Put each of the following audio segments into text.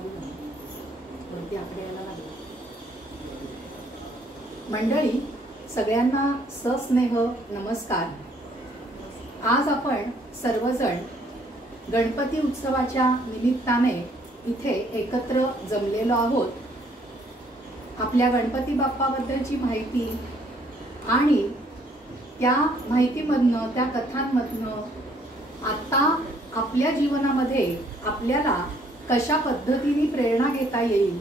वरती आकडे यायला लागले. मंडळी सगळ्यांना सस्नेह नमस्कार. आज आपण सर्वजण गणपती उत्सवाच्या निमित्ताने इथे एकत्र जमलेलो आहोत. आपल्या गणपती बाप्पाबद्दलची माहिती आणि त्या माहितीमधनं, त्या कथांमधनं आता आपल्या जीवनामध्ये आपल्याला कशा पद्धतीने प्रेरणा घेता येईल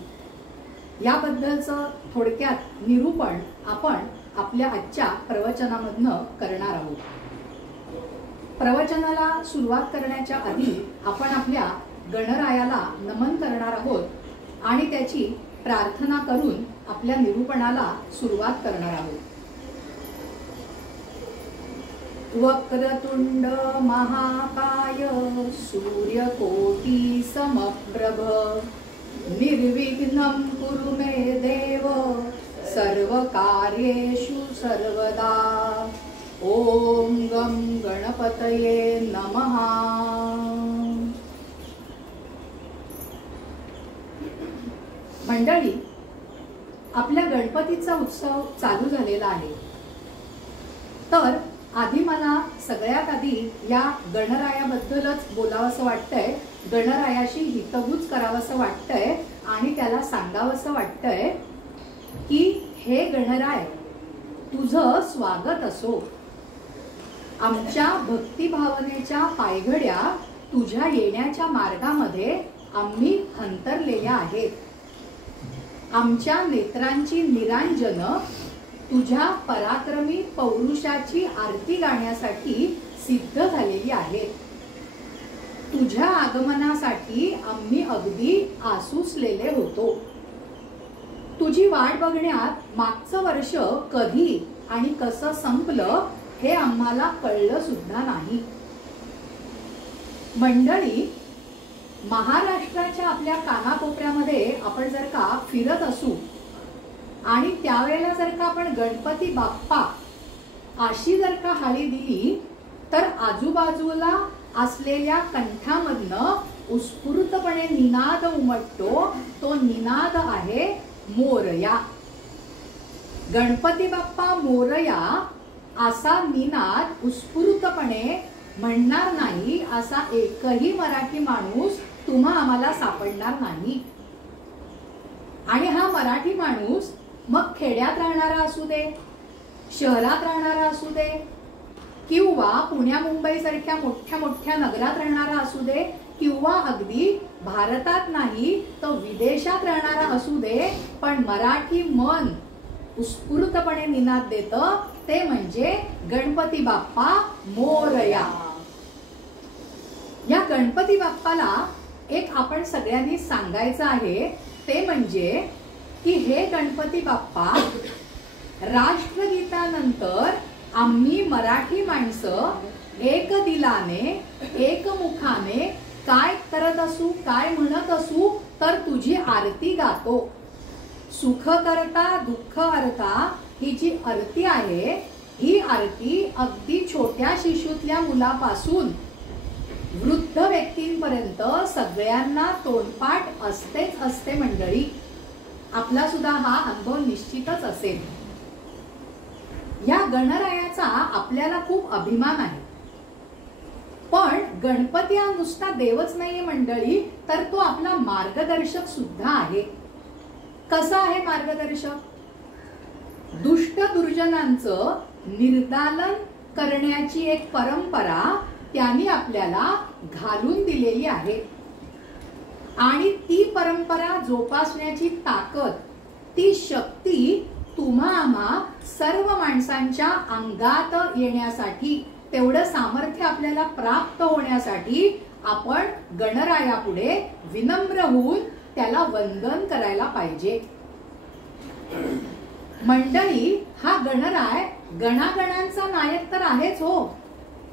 याबद्दलचं थोडक्यात निरूपण आपण आपल्या आजच्या प्रवचनामधनं करणार आहोत. प्रवचनाला सुरुवात करण्याच्या आधी आपण आपल्या गणरायाला नमन करणार आहोत आणि त्याची प्रार्थना करून आपल्या निरूपणाला सुरुवात करणार आहोत. वक्रतुंड महाकाय सूर्यकोटी समप्रभ निर्विघ्नं कुरु मे देव सर्वकार्येषु सर्वदा. ओम गं गणपतये नमः. मंडळी, आपल्या गणपतीचा उत्सव चालू झालेला आहे. तर आधी मला सगळ्यात आधी या गणरायाबद्दलच बोलावंसं वाटतंय, गणरायाशी हितगुज करावंसं वाटतंय आणि त्याला सांगावंसं वाटतंय की हे गणराय, तुझं स्वागत असो. आमच्या भक्तिभावनेच्या पायघड्या तुझ्या येण्याच्या मार्गामध्ये आम्ही अंतरलेल्या आहेत. आमच्या नेत्रांची निरांजन तुझ्या पराक्रमी पौरुषाची आरती गाण्यासाठी सिद्ध झालेली आहेत. तुझ्या आगमनासाठी आम्ही अगदी आसुसलेले होतो. तुझी वाट बघण्यात मागचं वर्ष कधी आणि कसं संपलं हे आम्हाला कळलं सुद्धा नाही. मंडळी, महाराष्ट्राच्या आपल्या कानाकोपऱ्यामध्ये आपण जर का फिरत असू आणि त्यावेळेला जर का आपण गणपती बाप्पा अशी जर का हाळी दिली तर आजूबाजूला असलेल्या कंठामधनं उत्स्फूर्तपणे निनाद उमटतो. तो निनाद आहे मोरया. गणपती बाप्पा मोरया असा निनाद उत्स्फूर्तपणे म्हणणार नाही असा एकही मराठी माणूस तुम्हा आम्हाला सापडणार नाही. आणि हा मराठी माणूस मग खेड्यात राहणारा असू दे, शहरात राहणारा असू दे, किंवा पुण्या मुंबई सारख्या मोठ्या मोठ्या नगरात राहणारा असू दे, किंवा अगदी भारतात नाही तर विदेशात राहणारा असू दे, पण मराठी मन उत्स्फूर्तपणे निनाद देतं ते म्हणजे गणपती बाप्पा मोरया. या गणपती बाप्पाला एक आपण सगळ्यांनी सांगायचं आहे, ते म्हणजे की हे गणपती बाप्पा राष्ट्रगीतानंतर आम्ही मराठी माणसं एक दिलाने एकमुखाने काय करत असू, काय म्हणत असू तर तुझी आरती गातो. सुख करता दुःख हरता ही जी आरती आहे, ही आरती अगदी छोट्या शिशूतल्या मुलापासून वृद्ध व्यक्तींपर्यंत सगळ्यांना तोंडपाठ असतेच असते. मंडळी, आपला सुद्धा हा अनुभव निश्चितच असेल. या गणरायाचा आपल्याला खूप अभिमान आहे. पण गणपती हा नुसता देवच नाहीये मंडळी, तर तो आपला मार्गदर्शक सुद्धा आहे. कसा आहे मार्गदर्शक? दुष्ट दुर्जनांचं निर्दालन करण्याची एक परंपरा त्यांनी आपल्याला घालून दिलेली आहे. आणि ती परंपरा जोपासण्याची ताकद, ती शक्ती तुम्हा आम्हा सर्व माणसांच्या अंगात येण्यासाठी, तेवढं सामर्थ्य आपल्याला प्राप्त होण्यासाठी आपण गणरायापुढे विनम्र होऊन त्याला वंदन करायला पाहिजे. मंडळी, हा गणराय गणागणांचा नायक तर आहेच हो,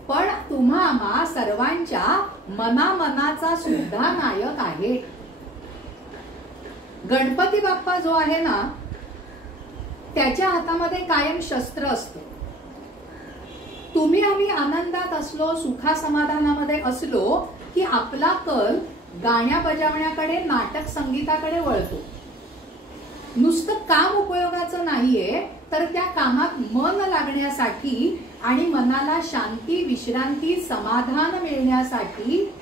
पण तुम्हा आम्हा सर्वांच्या मनामनाचा सुद्धा नायक आहे. गणपती बाप्पा जो आहे ना, त्याच्या हातामध्ये कायम शस्त्र असतं. तुम्ही आम्ही आनंदात असलो, सुखा समाधानामध्ये असलो की आपला कल गाण्या बजावण्याकडे, नाटक संगीताकडे वळतो. नुसतं काम उपयोगाचं नाहीये, तर त्या कामात मन लागण्यासाठी आणि मनाला शांती, विश्रांती, समाधान मिळण्यासाठी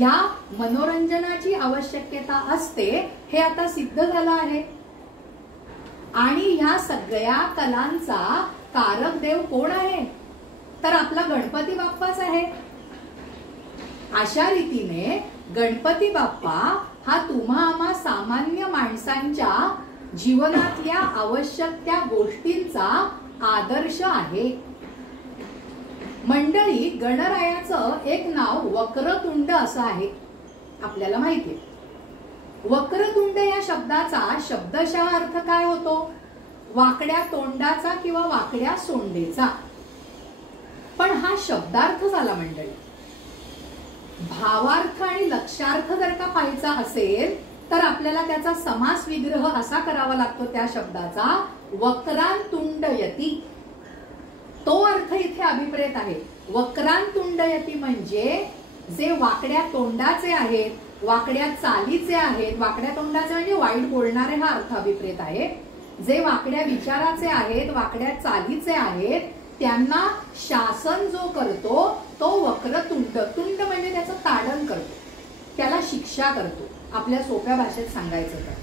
या मनोरंजनाची आवश्यकता असते, हे आता सिद्ध झालं आहे. आणि ह्या सगळ्या कलांचा कारक देव कोण आहे? तर आपला गणपती बाप्पाच आहे. अशा रीतीने गणपती बाप्पा हा तुम्हा आम्हा सामान्य माणसांच्या जीवनातल्या आवश्यक त्या गोष्टींचा आदर्श आहे. मंडळी, गणरायाचं एक नाव वक्रतुंड असं आहे, आपल्याला माहितीये. वक्रतुंड या शब्दाचा शब्दशः अर्थ काय होतो? वाकड्या तोंडाचा किंवा वाकड्या सोंडेचा. पण हा शब्दार्थ झाला मंडळी. भावार्थ आणि लक्षार्थ जर का पाहायचा असेल तर आपल्याला त्याचा समास विग्रह असा करावा लागतो त्या शब्दाचा, वक्रांतुंडयती. तो अर्थ इथे अभिप्रेत आहे. वक्रांतुंडयती म्हणजे जे वाकड्या तोंडाचे आहेत, वाकड्या चालीचे आहेत. वाकड्या तोंडाचे म्हणजे वाईट बोलणारे हा अर्थ अभिप्रेत आहे. जे वाकड्या विचाराचे आहेत, वाकड्या चालीचे आहेत, त्यांना शासन जो करतो तो वक्रतुंड. तुंड म्हणजे त्याचं ताडण करतो, त्याला शिक्षा करतो, आपल्या सोप्या भाषेत सांगायचं तर.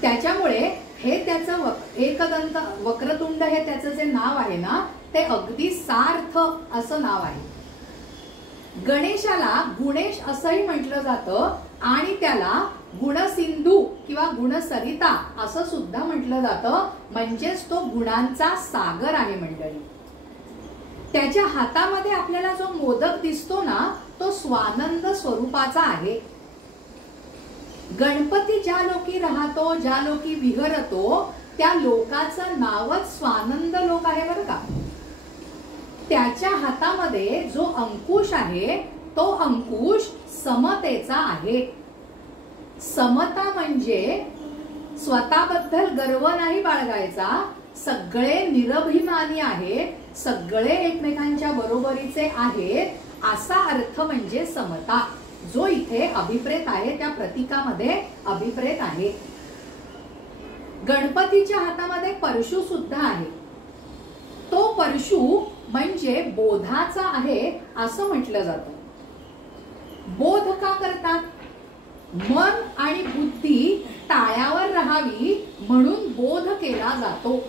त्याच्यामुळे हे त्याचं एकदंत वक्रतुंड हे त्याचं जे नाव आहे ना, ते अगदी सार्थ असं नाव आहे. गणेशाला गुणेश असंही म्हटलं जातं आणि त्याला गुणसिंधू किंवा गुणसरिता असं सुद्धा म्हटलं जातं. म्हणजेच तो गुणांचा सागर आहे मंडळी. त्याच्या हातामध्ये आपल्याला जो मोदक दिसतो ना, तो स्वानंद स्वरूपाचा आहे. गणपती ज्या लोकी राहतो, ज्या लोकी विहरतो, त्या लोकाचं नावच स्वानंद लोक आहे बरं का. त्याच्या हातामध्ये जो अंकुश आहे, तो अंकुश समतेचा आहे. समता म्हणजे स्वतःबद्दल गर्व नाही बाळगायचा, सगळे निरभिमानी आहेत, सगळे एकमेकांच्या बरोबरीचे आहेत, असा अर्थ म्हणजे समता, जो इथे अभिप्रेत आहे, त्या प्रतीकामध्ये अभिप्रेत आहे. गणपतीच्या हातामध्ये परशु सुद्धा आहे. तो परशु म्हणजे बोधाचा आहे असं म्हटलं जातं. बोध का करतात? मन आणि बुद्धी ताळ्यावर राहावी म्हणून बोध केला जातो.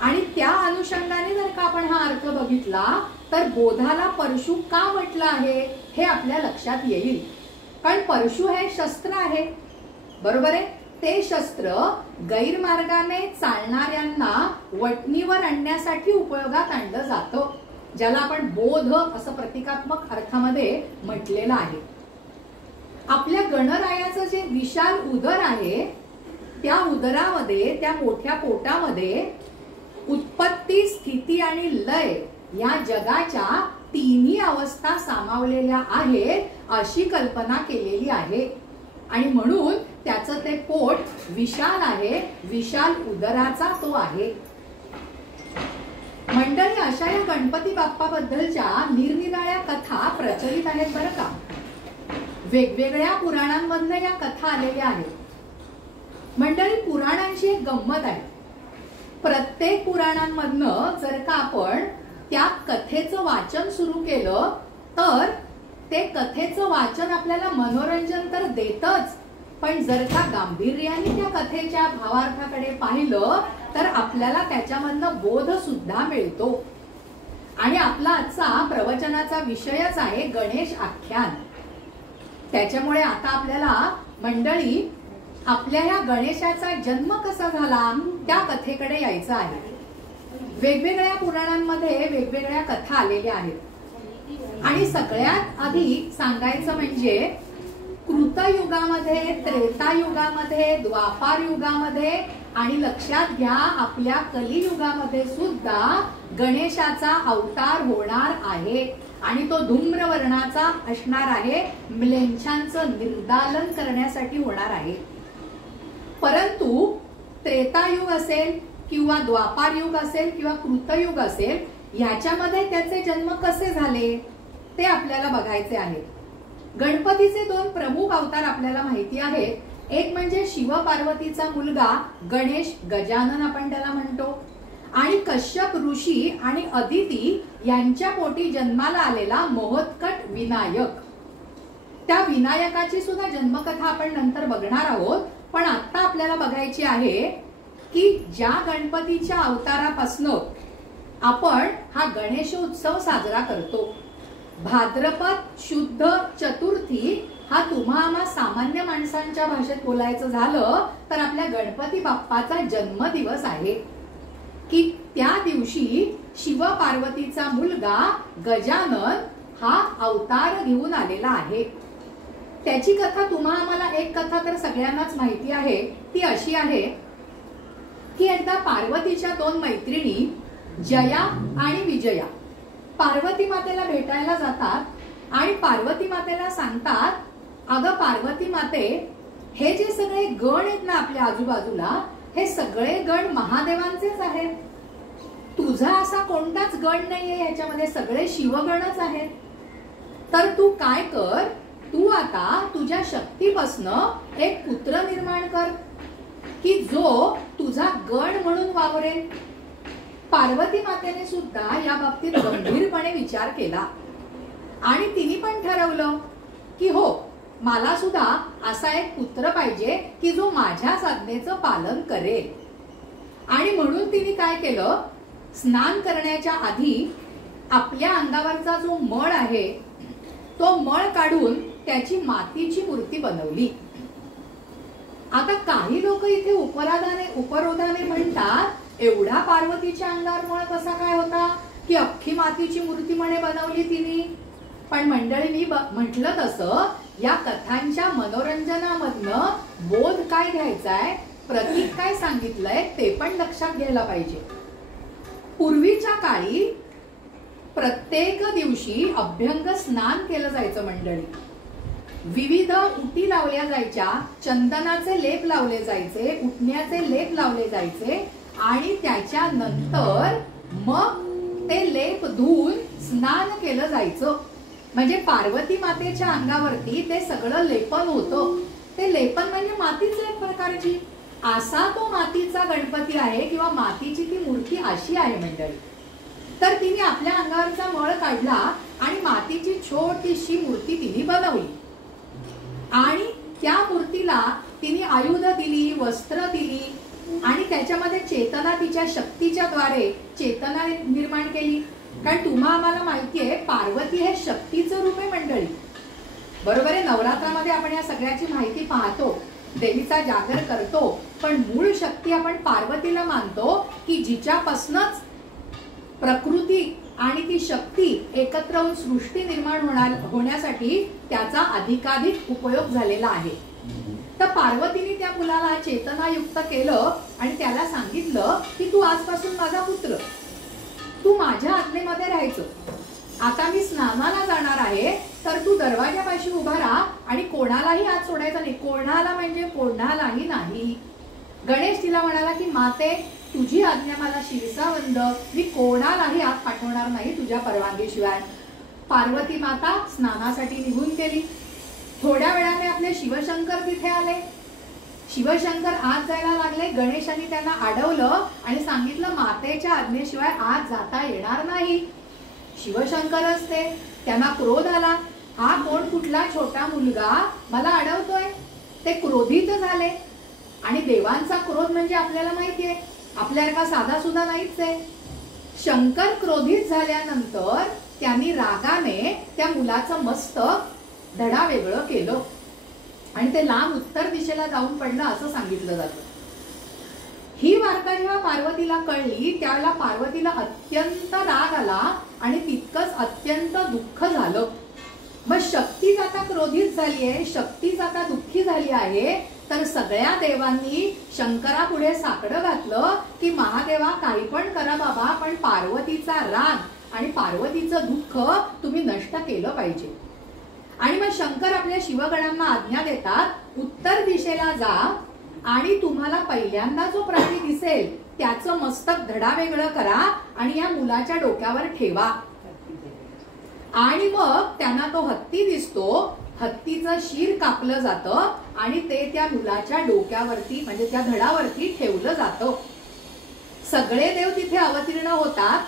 आणि त्या अनुषंगाने जर का आपण हा अर्थ बघितला तर बोधाला परशु का म्हटलं आहे हे आपल्या लक्षात येईल. कारण परशु हे शस्त्र आहे, बरोबर आहे. ते शस्त्र गैरमार्गाने चालणाऱ्यांना वटणीवर आणण्यासाठी उपयोगात आणलं जातं, ज्याला आपण बोध असं प्रतिकात्मक अर्थामध्ये म्हटलेलं आहे. आपल्या गणरायाचं जे विशाल उदर आहे, त्या उदरामध्ये, त्या मोठ्या पोटामध्ये उत्पत्ती, स्थिती आणि लय या जगाच्या तिन्ही अवस्था सामावलेल्या आहेत अशी कल्पना केलेली आहे. आणि म्हणून त्याचं ते पोट विशाल आहे, विशाल उदराचा तो आहे. मंडळी, अशा या गणपती बाप्पा बद्दलच्या निरनिराळ्या कथा प्रचलित आहेत बरं का. वेगवेगळ्या पुराणांमधनं या कथा आलेल्या आहेत. मंडळी, पुराणांची एक गंमत आहे. प्रत्येक पुराणांमधनं जर का आपण त्या कथेचं वाचन सुरू केलं तर ते कथेचं वाचन आपल्याला मनोरंजन तर देतच, पण जर का गांभीर्याने त्या कथेच्या भावार्थाकडे पाहिलं तर आपल्याला त्याच्यामधनं बोध सुद्धा मिळतो. आणि आपला आजचा प्रवचनाचा विषयच आहे गणेश आख्यान. त्याच्यामुळे आता आपल्याला मंडळी आपल्या या गणेशाचा जन्म कसा झाला त्या कथेकडे यायचं आहे. वेगवेगळ्या पुराणांमध्ये वेगवेगळ्या कथा आलेल्या आहेत. आणि सगळ्यात आधी सांगायचं म्हणजे कृतयुगामध्ये, त्रेतायुगामध्ये, द्वापार युगामध्ये आणि लक्षात घ्या आपल्या कलियुगामध्ये सुद्धा गणेशाचा अवतार होणार आहे. आणि तो धूम्रवर्णाचा असणार आहे, म्लेच्छांचं निर्दालन करण्यासाठी होणार आहे. परंतु त्रेतायुग असेल किंवा द्वापार युग असेल किंवा कृतयुग असेल, याच्यामध्ये त्याचे जन्म कसे झाले ते आपल्याला बघायचे आहे. गणपतीचे दोन प्रमुख अवतार आपल्याला माहिती आहेत. एक म्हणजे शिव पार्वतीचा मुलगा गणेश, गजानन आपण त्याला म्हणतो, आणि कश्यप ऋषी आणि अदिती यांच्या पोटी जन्माला आलेला मोहोत्कट विनायक. त्या विनायकाची सुद्धा जन्मकथा आपण नंतर बघणार आहोत. पण आता आपल्याला बघायची आहे की ज्या गणपतीच्या अवतारापासून आपण हा गणेश उत्सव साजरा करतो, भाद्रपद शुद्ध चतुर्थी हा तुम्हा आम्हा सामान्य माणसांच्या भाषेत बोलायचं झालं तर आपल्या गणपती बाप्पाचा जन्मदिवस आहे. की त्या दिवशी शिव पार्वतीचा मुलगा गजानन हा अवतार घेऊन आलेला आहे. त्याची कथा तुम्हा आम्हाला एक कथा तर सगळ्यांनाच माहिती आहे. ती अशी आहे की एकदा पार्वतीच्या दोन मैत्रिणी जया आणि विजया पार्वती मातेला भेटायला जातात आणि पार्वती मातेला सांगतात, अगं पार्वती माते, हे जे सगळे गण आहेत ना आपल्या आजूबाजूला, हे सगळे गण महादेवांचेच आहेत. तुझा असा कोणताच गण नाहीये याच्यामध्ये, सगळे शिवगणच आहेत. तर तू काय कर, तू आता तुझ्या शक्तीपासनं एक पुत्र निर्माण कर की जो तुझा गण म्हणून वावरेल. पार्वती मातेने सुद्धा या बाबतीत गंभीरपणे विचार केला आणि तिने पण ठरवलं की हो, मला सुद्धा असा एक पुत्र पाहिजे की जो माझ्या साधनेचं पालन करेल. आणि म्हणून तिने काय केलं, स्नान करण्याच्या आधी आपल्या अंगावरचा जो मळ आहे तो मळ काढून त्याची मातीची मूर्ती बनवली. आता काही लोक इथे उपरोधाने म्हणतात, एवढा पार्वतीच्या अंगावर मळ कसा काय होता की अख्खी मातीची मूर्ती म्हणे बनवली तिने. पण मंडळी, म्हटलं तसं या कथांच्या मनोरंजनामधनं बोध काय घ्यायचाय, प्रतीक काय सांगितलंय ते पण लक्षात घ्यायला पाहिजे. पूर्वीच्या काळी प्रत्येक दिवशी अभ्यंग स्नान केलं जायचं मंडळी. विविध उटी लावल्या जायच्या, चंदनाचे लेप लावले जायचे, उटण्याचे लेप लावले जायचे आणि त्याच्यानंतर मग ते लेप धुवून स्नान केलं जायचं. म्हणजे पार्वती मातेच्या अंगावरती ते सगळं लेपन होतं. ते लेपन म्हणजे मातीच एक प्रकारची. असा तो मातीचा गणपती आहे किंवा मातीची ती मूर्ती अशी आहे मंडळी. तर तिने आपल्या अंगावरचा मळ काढला आणि मातीची छोटीशी मूर्ती तिने बनवली आणि त्या मूर्तीला तिने आयुध दिली, वस्त्र दिली आणि त्याच्यामध्ये चेतना, तिच्या शक्तीच्या द्वारे चेतना निर्माण केली. कारण तुम्हा आम्हाला माहितीये पार्वती हे शक्तीचं रूप आहे मंडळी. बरोबर आहे, नवरात्रामध्ये आपण या सगळ्याची माहिती पाहतो, देवीचा जागर करतो, पण मूळ शक्ती आपण पार्वतीला मानतो की जिच्यापासूनच प्रकृती आणि ती शक्ती एकत्र होऊन सृष्टी निर्माण होण्यासाठी त्याचा अधिकाधिक उपयोग झालेला आहे. तर पार्वतीने त्या मुलाला चेतनायुक्त केलं आणि त्याला सांगितलं की तू आजपासून माझा पुत्र, तू माझ्या आज्ञेमध्ये राहायचं. आता मी स्नानाला जाणार आहे तर तू दरवाजापाशी उभा राहा आणि कोणालाही आत सोडायचा नाही. कोणाला म्हणजे कोणालाही नाही. गणेश तिला म्हणाला की माते, तुझी आज्ञा मला शिरसावंद, मी कोणालाही आत पाठवणार नाही तुझ्या परवानगीशिवाय. पार्वती माता स्नानासाठी निघून गेली. थोड्या वेळाने आपले शिवशंकर तिथे आले. शिवशंकर आत जायला लागले. गणेशाने त्यांना अडवलं आणि सांगितलं मातेच्या आज्ञेशिवाय आत जाता येणार नाही. शिवशंकरच ते, त्यांना क्रोध आला. हा कोण कुठला छोटा मुलगा मला अडवतोय. ते क्रोधित झाले आणि देवांचा क्रोध म्हणजे आपल्याला माहितीये, आपल्याला साधा सुद्धा नाहीच आहे. शंकर क्रोधित झाल्यानंतर त्यांनी रागाने त्या मुलाचं मस्तक धडावेगळं केलं आणि ते लांब उत्तर दिशेला जाऊन पडलं असं सांगितलं जातं. ही वार्ता जेव्हा पार्वतीला कळली त्यावेळेला पार्वतीला अत्यंत राग आला आणि तितकंच अत्यंत दुःख झालं. मग शक्तीच आता क्रोधित झाली आहे, शक्तीच आता दुःखी झाली आहे, तर सगळ्या देवांनी शंकरापुढे साकडं घातलं की महादेवा काही पण करा बाबा, पण पार्वतीचा राग आणि पार्वतीचं दुःख तुम्ही नष्ट केलं पाहिजे. आणि मग शंकर आपल्या शिवगणांना आज्ञा देतात, उत्तर दिशेला जा आणि तुम्हाला पहिल्यांदा जो प्राणी दिसेल त्याचं मस्तक धडावेगळं करा आणि या मुलाच्या डोक्यावर ठेवा. आणि मग त्यांना तो हत्ती दिसतो हत्तीचं शिर कापलं जातं आणि ते त्या मुलाच्या डोक्यावरती म्हणजे त्या धडावरती ठेवलं जातं. सगळे देव तिथे अवतीर्ण होतात.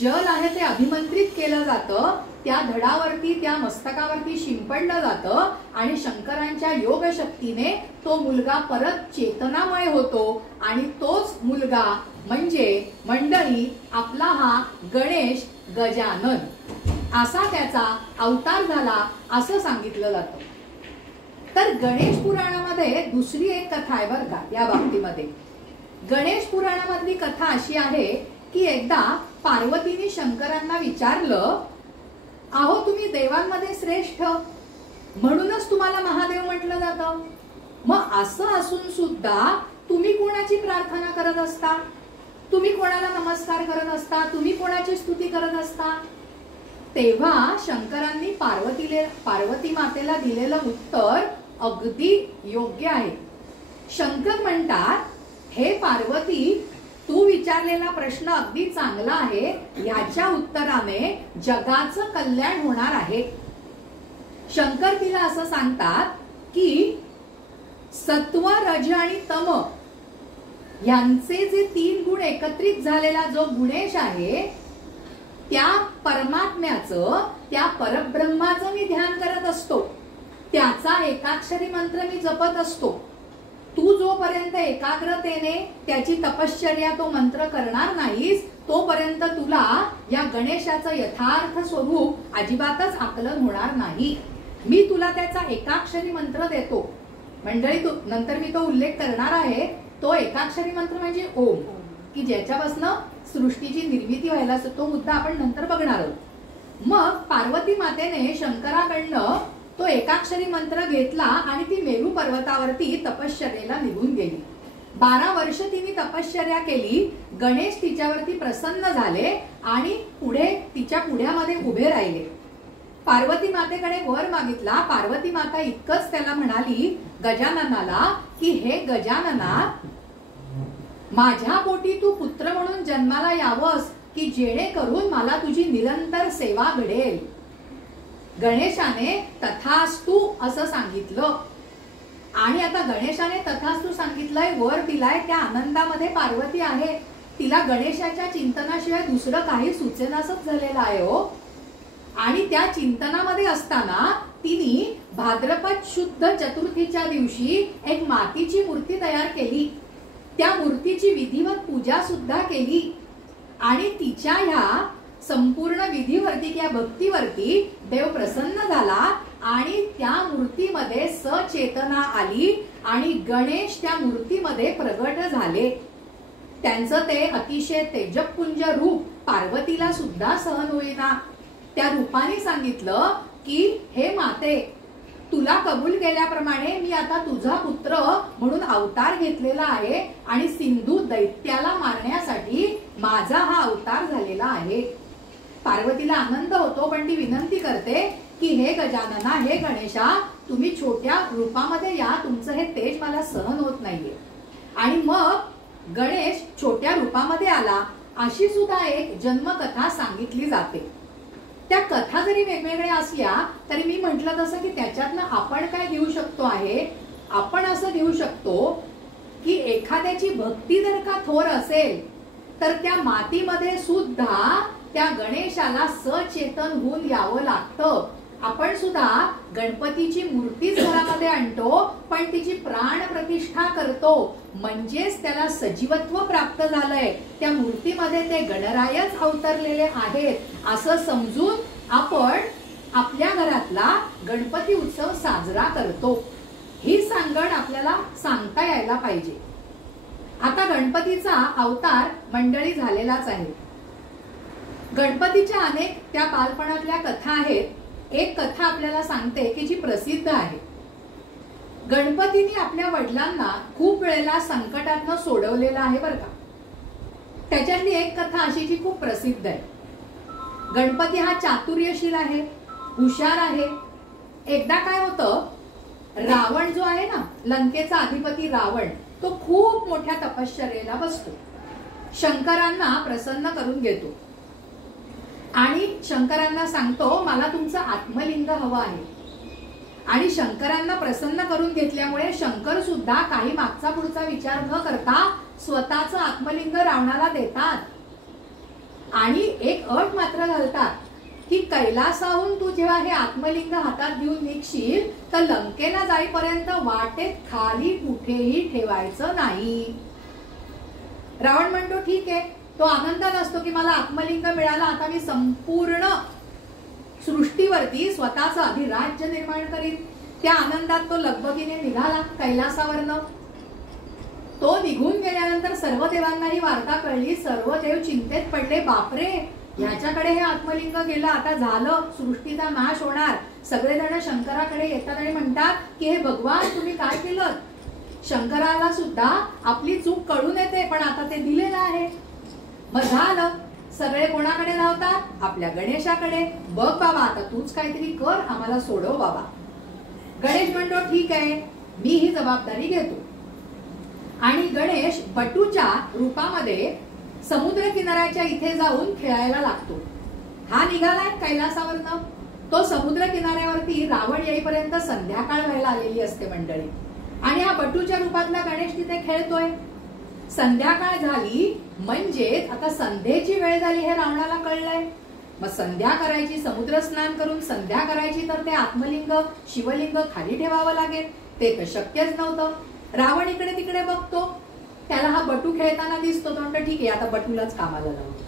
जल आहे ते अभिमंत्रित केलं जातं, त्या धडावरती त्या मस्तकावरती शिंपडलं जातं आणि शंकरांच्या योग शक्तीने तो मुलगा परत चेतनामय होतो आणि तोच मुलगा म्हणजे मंडळी आपला हा गणेश गजानन असा त्याचा अवतार झाला असं सांगितलं जातं. तर गणेश पुराणामध्ये दुसरी एक कथा आहे बरं का या बाबतीमध्ये. गणेश पुराणामधली कथा अशी आहे की एकदा पार्वतीने शंकरांना विचारलं, अहो तुम्ही देवांमध्ये श्रेष्ठ म्हणूनच तुम्हाला महादेव म्हटलं जातं, मग असं असून सुद्धा तुम्ही कोणाची प्रार्थना करत असता, तुम्ही कोणाला नमस्कार करत असता, तुम्ही कोणाची स्तुती करत असता. तेव्हा शंकरांनी पार्वती मातेला दिलेलं उत्तर अगदी योग्य आहे. शंकर म्हणतात, हे पार्वती तू विचारलेला प्रश्न अगदी चांगला आहे, याच्या उत्तराने जगाचं कल्याण होणार आहे. शंकर तिला असं सांगतात की सत्व रज आणि तम यांचे जे 3 गुण एकत्रित झालेला जो गुणेश आहे त्या परमात्म्याचं त्या परब्रह्माचं मी ध्यान करत असतो, त्याचा एकाक्षरी मंत्र मी जपत असतो. तू जोपर्यंत एकाग्रतेने त्याची तपश्चर्या तो मंत्र करणार नाहीस तोपर्यंत तुला या गणेशाचं यथार्थ स्वरूप अजिबातच आकलन होणार नाही. मी तुला त्याचा एकाक्षरी मंत्र देतो. मंडळी नंतर मी तो उल्लेख करणार आहे. तो एकाक्षरी मंत्र म्हणजे ओम, की ज्याच्यापासून सृष्टीची निर्मिती व्हायला असते, तो मुद्दा आपण नंतर बघणार आहोत. मग पार्वती मातेने शंकराकडनं तो एकाक्षरी मंत्र घेतला आणि ती मेरू पर्वतावरती तपश्चर्येला निघून गेली. 12 वर्ष तिने तपश्चर्या केली. गणेश तिच्यावरती प्रसन्न झाले आणि पुढे तिच्या पुढ्यामध्ये उभे राहिले. पार्वती मातेकडे वर मागितला. पार्वती माता इतकंच त्याला म्हणाली गजाननाला की हे गजानना, माझ्या पोटी तू पुत्र म्हणून जन्माला यावंस की जेणेकरून मला तुझी निरंतर सेवा घडेल. गणेशाने तथास्तु असं सांगितलं आणि आता गणेशाने तथास्तु सांगितलंय, वर दिलाय, त्या आनंदामध्ये पार्वती आहे. तिला गणेशाच्या चिंतनाशिवाय दुसरं काही सुचेनासच झालेलं आहे हो. आणि त्या चिंतनामध्ये असताना तिने भाद्रपद शुद्ध चतुर्थीच्या दिवशी एक मातीची मूर्ती तयार केली. त्या मूर्तीची विधिवत पूजा सुद्धा केली आणि तिच्या ह्या संपूर्ण विधीवरती किंवा भक्तीवरती देव प्रसन्न झाला आणि त्या मूर्तीमध्ये सचेतना आली आणि गणेश त्या मूर्तीमध्ये प्रगट झाले. त्यांचं ते अतिशय तेजपुंज रूप पार्वतीला सुद्धा सहन होईना. त्या रूपाने सांगितलं की हे माते, तुला कबूल केल्याप्रमाणे मी आता तुझा पुत्र म्हणून अवतार घेतलेला आहे आणि सिंधू दैत्याला मारण्यासाठी माझा हा अवतार झालेला आहे. पार्वतीला आनंद होतो, पण ती विनंती करते की हे गजानना, हे गणेशा, तुम्ही छोट्या रूपामध्ये या, तुमचं हे तेज मला सहन होत नाहीये. आणि मग गणेश छोट्या रूपामध्ये आला अशी सुद्धा एक जन्मकथा सांगितली जाते. त्या कथा जरी वेगवेगळ्या असल्या तरी मी म्हटलं तसं की त्याच्यातनं आपण काय घेऊ शकतो आहे, आपण असं घेऊ शकतो की एखाद्याची भक्ती जर का थोर असेल तर त्या मातीमध्ये सुद्धा त्या गणेशाला सचेतन होऊन यावं लागतं. आपण सुद्धा गणपतीची मूर्तीच घरामध्ये आणतो, पण तिची प्राण प्रतिष्ठा करतो, म्हणजेच त्याला सजीवत्व प्राप्त झालंय. त्या मूर्तीमध्ये ते गणरायच अवतरलेले आहेत असं समजून आपण आपल्या घरातला गणपती उत्सव साजरा करतो. ही सांगड आपल्याला सांगता यायला पाहिजे. आता गणपतीचा अवतार मंडळी झालेलाच आहे. गणपतीच्या अनेक त्या बालपणातल्या कथा आहेत. एक कथा आपल्याला सांगते की जी प्रसिद्ध आहे. गणपतीने आपल्या वडिलांना खूप वेळेला संकटातनं सोडवलेलं आहे बरं का. त्याच्यातली एक कथा अशी जी खूप प्रसिद्ध आहे. गणपती हा चातुर्यशील आहे, हुशार आहे. एकदा काय होतं, रावण जो आहे ना, लंकेचा अधिपती रावण, तो खूप मोठ्या तपश्चर्येला बसतो. शंकरांना प्रसन्न करून घेतो आणि शंकरांना सांगतो, मला तुमचं आत्मलिंग हवं आहे. आणि शंकरांना प्रसन्न करून घेतल्यामुळे शंकर सुद्धा काही मागचा पुढचा विचार न करता स्वतःचं आत्मलिंग रावणाला देतात आणि एक अट मात्र घालतात की कैलासाहून तू जेव्हा हे आत्मलिंग हातात घेऊन निघशील तर लंकेला जाईपर्यंत वाटेत खाली कुठेही ठेवायचं नाही. रावण म्हणतो ठीक आहे. तो आनंदात असतो की मला आत्मलिंग मिळाला, आता मी संपूर्ण सृष्टीवरती स्वतःचं अधिराज्य निर्माण करीन. त्या आनंदात तो लगबगीने निघाला कैलासावरनं. तो निघून गेल्यानंतर सर्व देवांना ही वार्ता कळली. सर्व देव चिंतेत पडले. बापरे, ह्याच्याकडे हे आत्मलिंग गेलं, आता झालं, सृष्टीचा नाश होणार. सगळेजण शंकराकडे येतात आणि म्हणतात की हे भगवान तुम्ही काय केलं. शंकराला सुद्धा आपली चूक कळून येते, पण आता ते दिलेलं आहे. मग झालं. सगळे कोणाकडे धावतात? आपल्या गणेशाकडे. बघ बाबा, आता तूच काहीतरी कर, आम्हाला सोडव बाबा. गणेश म्हणतो ठीक आहे, मी ही जबाबदारी घेतो. आणि गणेश बटूच्या रूपामध्ये समुद्र किनाऱ्याच्या इथे जाऊन खेळायला लागतो. हा निघालाय कैलासावरनं. तो समुद्र किनाऱ्यावरती रावण येईपर्यंत संध्याकाळ व्हायला आलेली असते मंडळी. आणि हा बटूच्या रूपातला गणेश तिथे खेळतोय. संध्याकाळ झाली म्हणजे आता संध्येची वेळ झाली हे रावणाला कळलंय. मग संध्या करायची, समुद्र स्नान करून संध्या करायची, तर ते आत्मलिंग शिवलिंग खाली ठेवावं लागेल. ते तर शक्यच नव्हतं. रावण इकडे तिकडे बघतो, त्याला हा बटू खेळताना दिसतो. तो म्हणतो ठीक आहे, आता बटूलाच कामाला लावतो.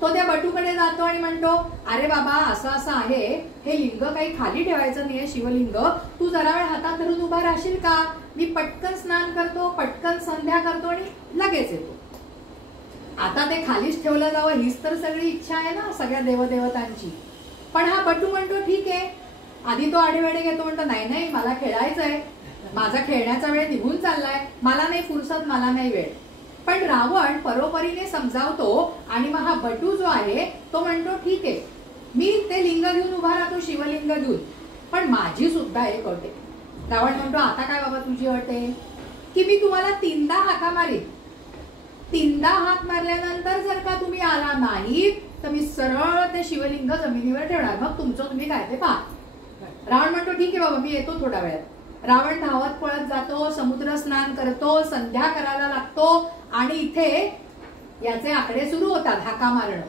तो त्या बटूकडे जातो आणि म्हणतो अरे बाबा, असं असं आहे, हे लिंग काही खाली ठेवायचं नाहीये शिवलिंग, तू जरा वेळ हातात धरून उभा राहशील का? मी पटकन स्नान करतो, पटकन संध्या करतो आणि लगेच येतो. आता ते खालीच ठेवलं जावं हीच तर सगळी इच्छा आहे ना सगळ्या देवदेवतांची. पण हा बटू म्हणतो ठीक आहे. आधी तो आढेवेढे घेतो, म्हणतो नाही नाही, मला खेळायचंय, माझा खेळण्याचा वेळ निघून चाललाय, मला नाही फुरसत, मला नाही वेळ. पण रावण परोपरीने समजावतो आणि मग हा बटू जो आहे तो म्हणतो ठीक आहे, मी ते लिंग घेऊन उभा राहतो, शिवलिंग घेऊन, पण माझी सुद्धा एक अट आहे. रावण म्हणतो आता काय बाबा तुझी अट आहे? की मी तुम्हाला 3दा हाका मारीन. 3दा हाक मारल्यानंतर जर का तुम्ही आला नाही तर मी सरळ ते शिवलिंग जमिनीवर ठेवणार, मग तुमचं तुम्ही काय ते पहा. रावण म्हणतो ठीक आहे बाबा, मी येतो थोड्या वेळात. रावण धावत पळत जातो, समुद्र स्नान करतो, संध्या करायला लागतो आणि इथे याचे आकडे सुरू होतात, हाका मारणं.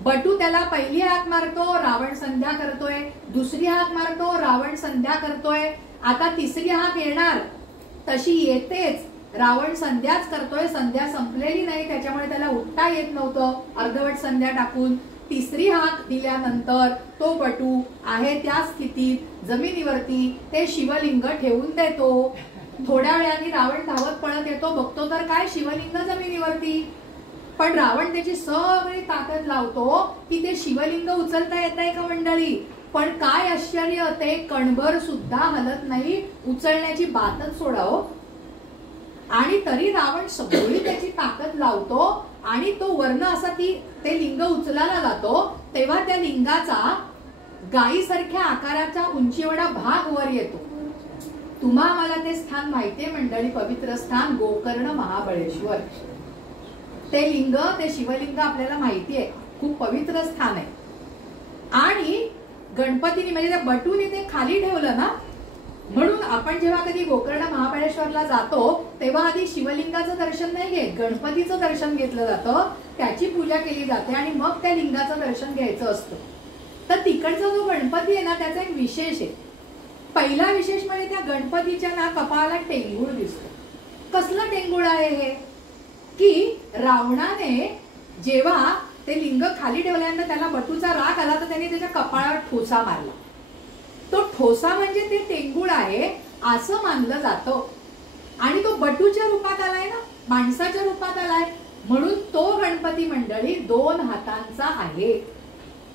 बटू त्याला पहिली हाक मारतो, रावण संध्या करतोय. दुसरी हाक मारतो, रावण संध्या करतोय. आता तिसरी हाक येणार तशी येतेच, रावण संध्याच करतोय. संध्या संपलेली नाही, त्याच्यामुळे त्याला उठता येत नव्हतं अर्धवट संध्या टाकून. तिसरी हाक दिल्यानंतर तो बटू आहे त्या स्थितीत जमिनीवरती ते शिवलिंग ठेवून देतो. थोड्या वेळाने रावण धावत पळत येतो, बघतो तर काय शिवलिंग जमिनीवरती. पण रावण त्याची सगळी ताकद लावतो की ते शिवलिंग उचलता येत आहे का मंडळी. पण काय आश्चर्य, ते कणभर सुद्धा हलत नाही, उचलण्याची बातच सोडाव. आणि तरी रावण सगळी त्याची ताकद लावतो आणि तो वर्ण असा ते लिंग उचलायला जातो तेव्हा त्या लिंगाचा गायीसारख्या आकाराचा उंची एवढा भाग वर येतो. तुम्हा मला ते स्थान माहितीये मंडळी, पवित्र स्थान गोकर्ण महाबळेश्वर. ते लिंग, ते शिवलिंग आपल्याला माहितीये, खूप पवित्र स्थान आहे. आणि गणपतीने म्हणजे त्या बटूने ते खाली ठेवलं ना, म्हणून आपण जेव्हा कधी गोकर्ण महाबळेश्वरला जातो तेव्हा आधी शिवलिंगाचं दर्शन नाही घेत, गणपतीचं दर्शन घेतलं जातं, त्याची पूजा केली जाते आणि मग त्या लिंगाचं दर्शन घ्यायचं असतं. तर तिकडचा जो गणपती आहे ना त्याचा एक विशेष आहे. पहिला विशेष म्हणजे त्या गणपतीच्या ना कपाळाला टेंगूळ दिसतो. कसलं टेंगूळ आहे हे? की रावणाने जेव्हा ते लिंग खाली ठेवल्यानंतर त्याला बटूचा राग आला तर त्याने त्याच्या कपाळावर ठोसा मारला. तो ठोसा म्हणजे ते टेंगूळ आहे असं मानलं जातं. आणि तो बटूच्या रूपात आलाय ना, माणसाच्या रूपात आलाय, म्हणून तो गणपती मंडळी 2 हातांचा आहे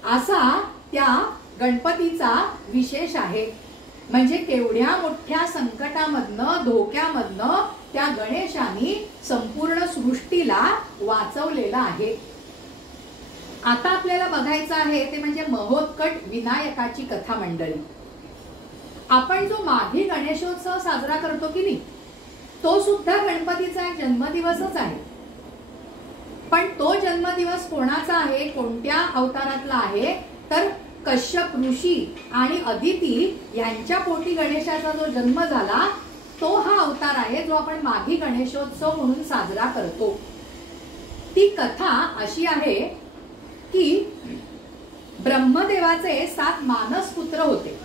असा त्या गणपतीचा विशेष आहे. म्हणजे केवढ्या मोठ्या संकटामधनं, धोक्यामधनं त्या गणेशाने संपूर्ण सृष्टीला वाचवलेला आहे. आता आपल्याला बघायचं आहे ते म्हणजे महोत्कट विनायकाची कथा मंडळी. आपण जो माघी गणेशोत्सव साजरा करतो की नाही, तो सुद्धा गणपतीचा एक जन्मदिवसच आहे. पण तो जन्मदिवस कोणाचा आहे, कोणत्या अवतारातला आहे, तर कश्यप ऋषी आणि अदिती यांच्या पोटी गणेशाचा जो जन्म झाला तो हा अवतार आहे जो आपण माघी गणेशोत्सव म्हणून साजरा करतो. ती कथा अशी आहे की ब्रह्मदेवाचे 7 मानस पुत्र होते.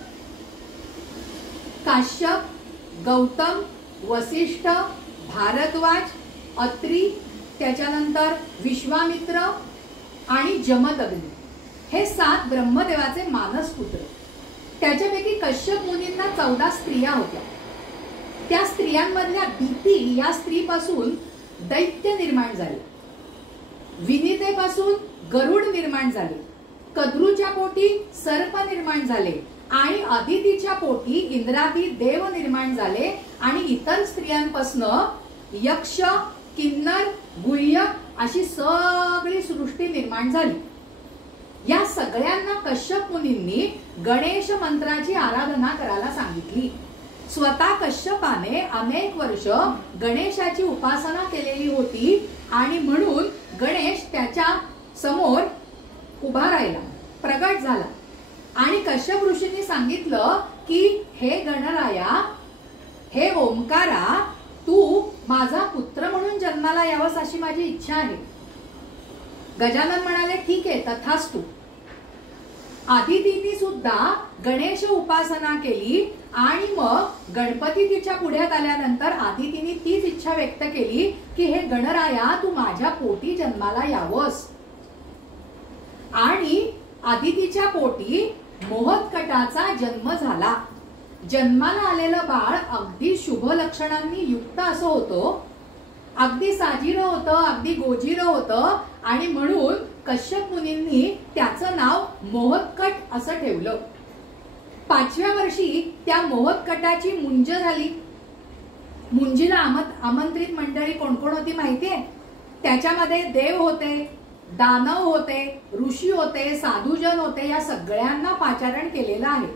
काश्यप, गौतम, वसिष्ठ, भारद्वाज, अत्री, त्याच्यानंतर विश्वामित्र आणि जमदग्नी हे 7 ब्रह्मदेवाचे मानस पुत्र. त्याच्यापैकी कश्यप मुनींना 14 स्त्रिया होत्या. त्या स्त्रियांमधल्या दिती या स्त्रीपासून दैत्य निर्माण झाले, विनितेपासून गरुड निर्माण झाले, कद्रूच्या पोटी सर्प निर्माण झाले आणि अदितीच्या पोटी इंद्रादी देव निर्माण झाले आणि इतर स्त्रियांपासून यक्ष, किन्नर, गुह्य अशी सगळी सृष्टी निर्माण झाली. या सगळ्यांना कश्यप मुनींनी गणेश मंत्राची आराधना करायला सांगितली. स्वतः कश्यपाने अनेक वर्ष गणेशाची उपासना केलेली होती आणि म्हणून गणेश त्याच्या समोर उभा राहिला, प्रगट झाला आणि कश्यप ऋषींनी सांगितलं की हे गणराया, हे ओंकारा, तू माझा पुत्र म्हणून जन्माला यावंस अशी माझी इच्छा आहे. गजानन म्हणाले ठीक आहे, तथास्तु. आदितींनी सुद्धा गणेश उपासना केली आणि मग गणपती तिच्या पुढ्यात आल्यानंतर आदितींनी तीच इच्छा व्यक्त केली की हे गणराया, तू माझ्या पोटी जन्माला यावंस. आणि आदितीच्या पोटी मोहत्कटाचा जन्म झाला. जन्माला आलेलं बाळ अगदी शुभ लक्षणांनी युक्त असं होतं, अगदी साजिरं होतं, अगदी गोजिरं होतं आणि म्हणून कश्यप मुनींनी त्याचं नाव मोहत्कट असं ठेवलं. 5व्या वर्षी त्या मोहत्कटाची मुंज झाली. मुंजीला आमंत्रित मंडळी कोण कोण होती माहितीये? त्याच्यामध्ये देव होते, दानव होते, ऋषी होते, साधुजन होते. या सगळ्यांना पाचारण केलेलं आहे.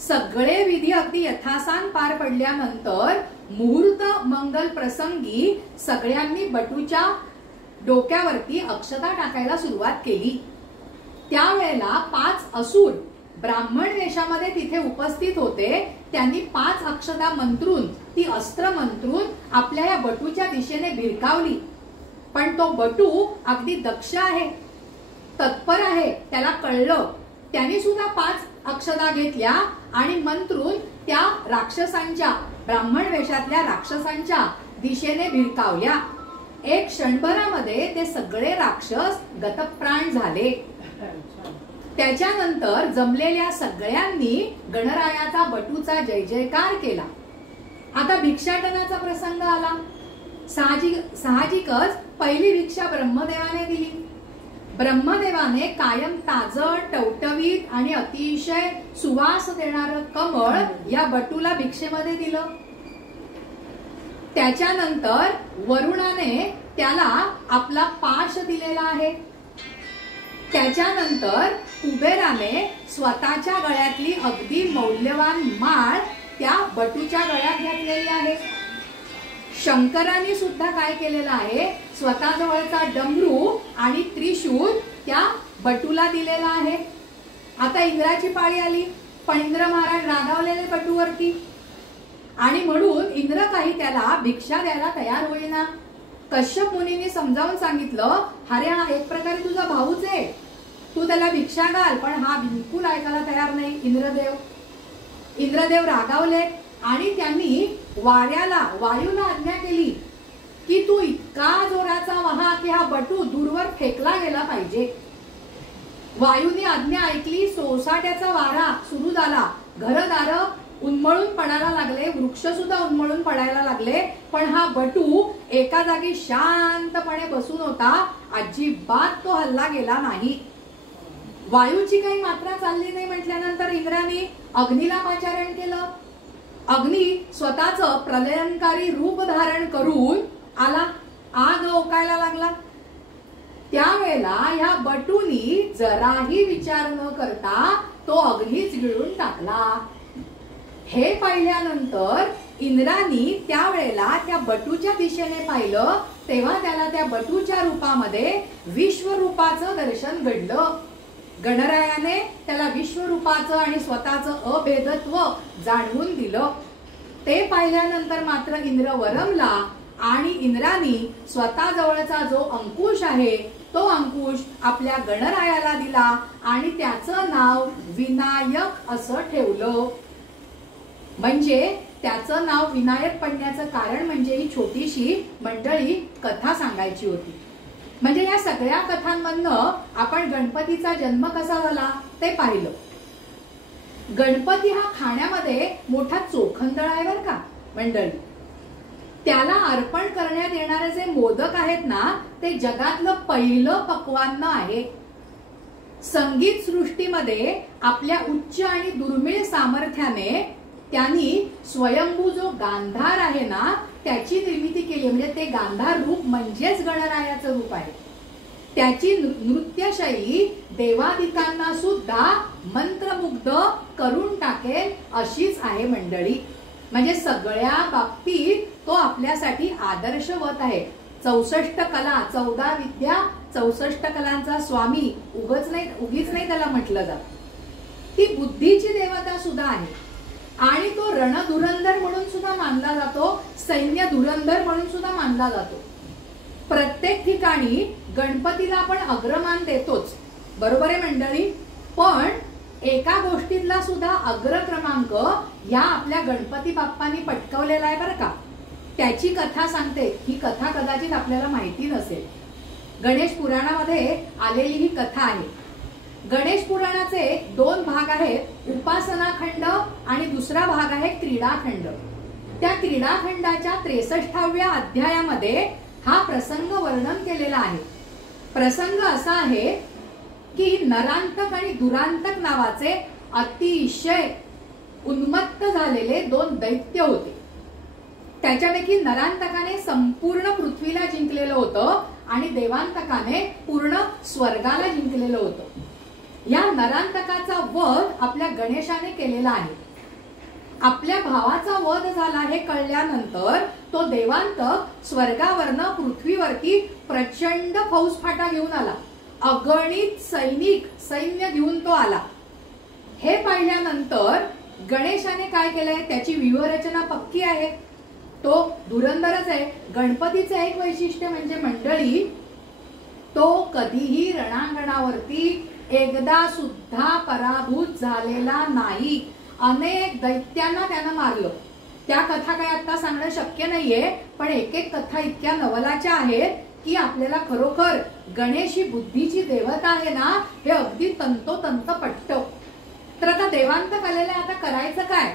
सगळे विधी अगदी यथासान पार पडल्यानंतर मुहूर्त मंगल प्रसंगी सगळ्यांनी बटूच्या डोक्यावरती अक्षता टाकायला सुरुवात केली. त्यावेळेला 5 असुर ब्राह्मण वेशामध्ये तिथे उपस्थित होते. त्यांनी 5 अक्षता मंत्रून, ती अस्त्र मंत्रून आपल्या या बटूच्या दिशेने भिरकावली. पण तो बटू अगदी दक्ष आहे, तत्पर आहे, त्याला कळलं. त्यांनी सुद्धा 5 अक्षता घेतल्या आणि मंत्रून त्या राक्षसांच्या, ब्राह्मण वेशातल्या राक्षसांच्या दिशेने भिरकावल्या. एक क्षणभरामध्ये ते सगळे राक्षस गतप्राण झाले. त्याच्यानंतर जमलेल्या सगळ्यांनी गणरायाचा बटूचा जय जयकार केला. आता भिक्षाटनाचा प्रसंग आला. साहजिकच पहिली भिक्षा ब्रह्मदेवाने दिली. ब्रह्मदेवाने कायम ताजं, टवटवीत आणि अतिशय सुवास देणारं कमळ या बटूला भिक्षेमध्ये दिलं. त्याच्यानंतर वरुणाने त्याला आपला पाश दिलेला आहे. त्याच्यानंतर कुबेराने स्वतःच्या गळ्यातली अगदी मौल्यवान माळ त्या बटूच्या गळ्यात घातलेली आहे. शंकराने सुद्धा काय केलेलं आहे, स्वतःजवळचा डमरू आणि त्रिशूल त्या बटूला दिलेला आहे. आता इंद्राची पाळी आली, पण इंद्र महाराज रागावलेले बटूवरती आणि म्हणून इंद्र काही त्याला भिक्षा द्यायला तयार होईना. कश्यप मुनींनी समजावून सांगितलं, अरे हा एक प्रकारे तुझा भाऊच आहे, तू त्याला भिक्षा घाल. पण हा बिलकुल ऐकायला तयार नाही. इंद्रदेव रागावले आणि त्यांनी वायूला आज्ञा केली की तू इतका जोराचा वहा की हा बटू दूरवर फेकला गेला पाहिजे. वायूने आज्ञा ऐकली. सोसाट्याचा वारा सुरू झाला. घरदार उन्मळून पडायला लागले, वृक्ष सुद्धा उन्मळून पडायला लागले. पण हा बटू एका जागी शांतपणे बसून होता. अजिबात तो हल्ला गेला नाही. वायूची काही मात्रा चालली नाही म्हटल्यानंतर इंद्राने अग्नीला पाचारण केलं. अग्नी स्वतःच प्रलयंकारी रूप धारण करून आला, आग ओकायला लागला. त्यावेळेला ह्या बटूनी जराही विचार न करता तो अग्नीच गिळून टाकला. हे पाहिल्यानंतर इंद्रानी त्यावेळेला त्या बटूच्या दिशेने पाहिलं, तेव्हा त्याला त्या बटूच्या रूपामध्ये विश्वरूपाचं दर्शन घडलं. गणरायाने त्याला विश्वरूपाचं आणि स्वतःचं अभेदत्व जाणवून दिलं. ते पाहिल्यानंतर मात्र इंद्र वरमला आणि इंद्राने स्वतः जवळचा जो अंकुश आहे तो अंकुश आपल्या गणरायाला दिला आणि त्याचं नाव विनायक असं ठेवलं. म्हणजे त्याचं नाव विनायक पडण्याचं कारण म्हणजे ही छोटीशी मंडळी कथा सांगायची होती. म्हणजे या सगळ्या कथांमधनं आपण गणपतीचा जन्म कसा झाला ते पाहिलं. गणपती हा खाण्यामध्ये मोठा चोखंदळ आहे बर का मंडळी. त्याला अर्पण करण्यात येणारे जे मोदक आहेत ना ते जगातलं पहिलं पक्वान्न आहे. संगीत सृष्टीमध्ये आपल्या उच्च आणि दुर्मिळ सामर्थ्याने त्यांनी स्वयंभू जो गांधार आहे ना त्याची निर्मिती केली. म्हणजे ते गांधार रूप म्हणजेच गणरायाचं रूप आहे. त्याची नृत्यशैली देवादिकांना सुद्धा मंत्रमुग्ध करून टाकेल अशीच आहे मंडळी. म्हणजे सगळ्या बाबतीत तो आपल्यासाठी आदर्शवत आहे. 64 कला 14 विद्या 64 कलांचा स्वामी उगीच नाही त्याला म्हटलं जात. ती बुद्धीची देवता सुद्धा आहे आणि तो रणधुरंधर म्हणून सुद्धा मानला जातो, सैन्य धुरंधर म्हणून सुद्धा मानला जातो. प्रत्येक ठिकाणी गणपतीला आपण अग्रमान देतोच, बरोबर आहे मंडळी. पण एका गोष्टीतला सुद्धा अग्रक्रमांक या आपल्या गणपती बाप्पांनी पटकावलेला आहे बरं का. त्याची कथा सांगते. ही कथा कदाचित आपल्याला माहिती नसेल. गणेश पुराणामध्ये आलेली ही कथा आहे. गणेश पुराणाचे 2 भाग आहेत, उपासना खंड आणि दुसरा भाग आहे क्रीडाखंड. त्या क्रीडाखंडाच्या 63व्या अध्यायामध्ये हा प्रसंग वर्णन केलेला आहे. प्रसंग असा आहे की नरांतक आणि दुरांतक नावाचे अतिशय उन्मत्त झालेले 2 दैत्य होते. त्याच्यापैकी नरांतकाने संपूर्ण पृथ्वीला जिंकलेलं होतं आणि देवांतकाने पूर्ण स्वर्गाला जिंकलेलं होतं. या नरांतकाचा वध आपल्या गणेशाने केलेला आहे. आपल्या भावाचा वध झाला हे कळल्यानंतर तो देवांतक स्वर्गावरनं पृथ्वीवरती प्रचंड फौजफाटा घेऊन आला. अगणित सैन्य घेऊन तो आला. हे पाहिल्यानंतर गणेशाने काय केलंय, त्याची व्यूहरचना पक्की आहे. तो धुरंधरच आहे. गणपतीचं एक वैशिष्ट्य म्हणजे मंडळी तो कधीही रणांगणावरती एकदा सुद्धा पराभूत झालेला नाही. अनेक दैत्यांना त्यानं मारलं. त्या कथा काय आता सांगणं शक्य नाहीये, पण एक एक कथा इतक्या नवलाच्या आहेत की आपल्याला खरोखर गणेश ही बुद्धीची देवता आहे ना हे अगदी तंतोतंत पटतं. तर आता देवांतक आलेलं आहे, आता करायचं काय.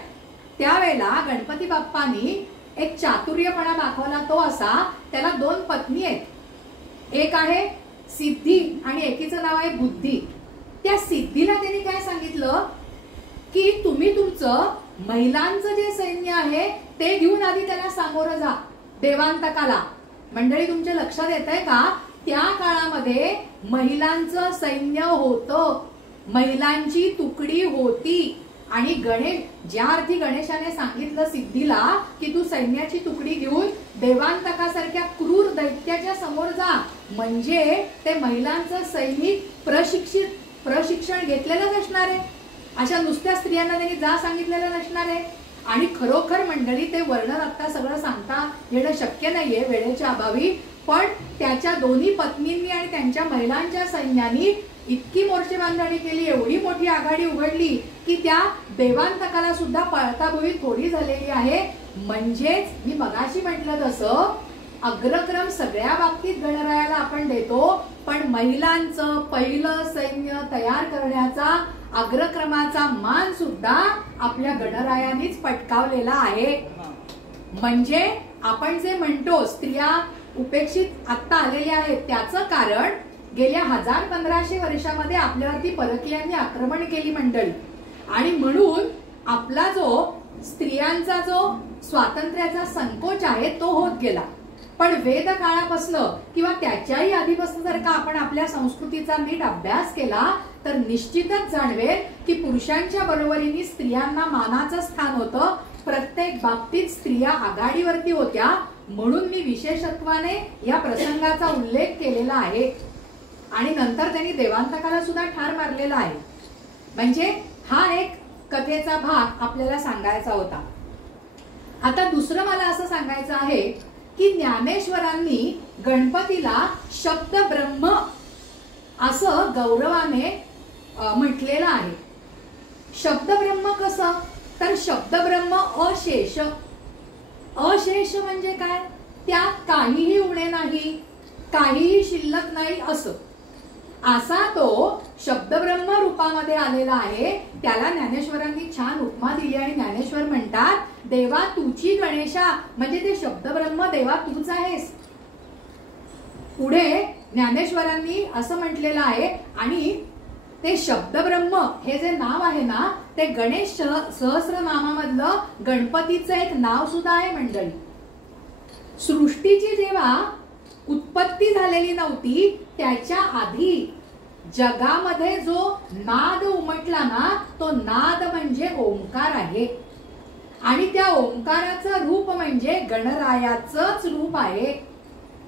त्यावेळेला गणपती बाप्पांनी एक चातुर्यपणा दाखवला. तो असा, त्याला 2 पत्नी आहेत. एक आहे सिद्धी आणि एकीचं नाव आहे बुद्धी. त्या सिद्धीला त्यांनी काय सांगितलं की तुम्ही तुमचं महिलांचं जे सैन्य आहे ते घेऊन आधी त्याला सामोरं जा देवांतकाला. मंडळी तुमच्या लक्षात येत आहे का, त्या काळामध्ये महिलांचं सैन्य होतं, महिलांची तुकडी होती. आणि ज्या अर्थी गणेशाने सांगितलं सिद्धीला की तू सैन्याची तुकडी घेऊन देवांतकासारख्या क्रूर दैत्याच्या समोर जा, म्हणजे ते महिलांचं सैनिक प्रशिक्षण घेतलेलं नसणार आहे. अशा नुसत्या स्त्रियांना त्यांनी जा सांगितलेलं नसणार आहे. आणि खरोखर मंडळी ते वर्णन आता सगळं सांगता येणं शक्य नाहीये वेळेच्या अभावी. पण त्याच्या दोन्ही पत्नींनी आणि त्यांच्या महिलांच्या सैन्यानी इतकी मोर्चे बांधणी केली, एवढी मोठी आघाडी उघडली की त्या देवांतकाला सुद्धा पळताभुई थोडी झालेली आहे. म्हणजेच मी मगाशी म्हटलं तसं अग्रक्रम सगळ्या बाबतीत गणरायाला आपण देतो, पण महिलांचं पहिलं सैन्य तयार करण्याचा अग्रक्रमाचा मान सुद्धा आपल्या गणरायानीच पटकावलेला आहे. म्हणजे आपण जे म्हणतो स्त्रिया उपेक्षित आता आलेल्या आहेत त्याचं कारण गेल्या 1000-1500 वर्षामध्ये आपल्यावरती परकीयांनी आक्रमण केली मंडळी. आणि म्हणून आपला जो स्त्रियांचा जो स्वातंत्र्याचा संकोच आहे तो होत गेला. पण वेद काळापासून किंवा त्याच्याही आधीपासून जर का आपण आपल्या संस्कृतीचा नीट अभ्यास केला तर निश्चितच जाणवेल की पुरुषांच्या बरोबरीने स्त्रियांना मानाचं स्थान होतं. प्रत्येक बाबतीत स्त्रिया आघाडीवरती होत्या. म्हणून मी विशेषत्वाने या प्रसंगाचा उल्लेख केलेला आहे. आणि नंतर त्यांनी देवांतकाला सुद्धा ठार मारलेला आहे. म्हणजे हा एक कथेचा भाग आपल्याला सांगायचा होता. आता दुसरं मला असं सांगायचं आहे की ज्ञानेश्वरांनी गणपतीला शब्द ब्रह्म असं गौरवाने म्हटलेलं आहे. शब्द ब्रह्म कसं, तर शब्द ब्रह्म अशेष. अशेष म्हणजे काय, त्यात काहीही उणे नाही, काहीही शिल्लक नाही असं. असा तो शब्दब्रह्म रूपामध्ये आलेला आहे. त्याला ज्ञानेश्वरांनी छान उपमा दिली आणि ज्ञानेश्वर म्हणतात, देवा तुची गणेशा, म्हणजे ते शब्दब्रह्म देवा तूच आहेस. पुढे ज्ञानेश्वरांनी असं म्हटलेलं आहे. आणि ते शब्दब्रह्म हे जे नाव आहे ना, ते गणेश सहस्रनामामधलं गणपतीचं एक नाव सुद्धा आहे मंडळी. सृष्टीची जेव्हा उत्पत्ती झालेली नव्हती त्याच्या आधी जगामध्ये जो नाद उमटला ना, तो नाद म्हणजे ओंकार आहे. आणि त्या ओंकाराचं रूप म्हणजे गणरायाचंच रूप आहे.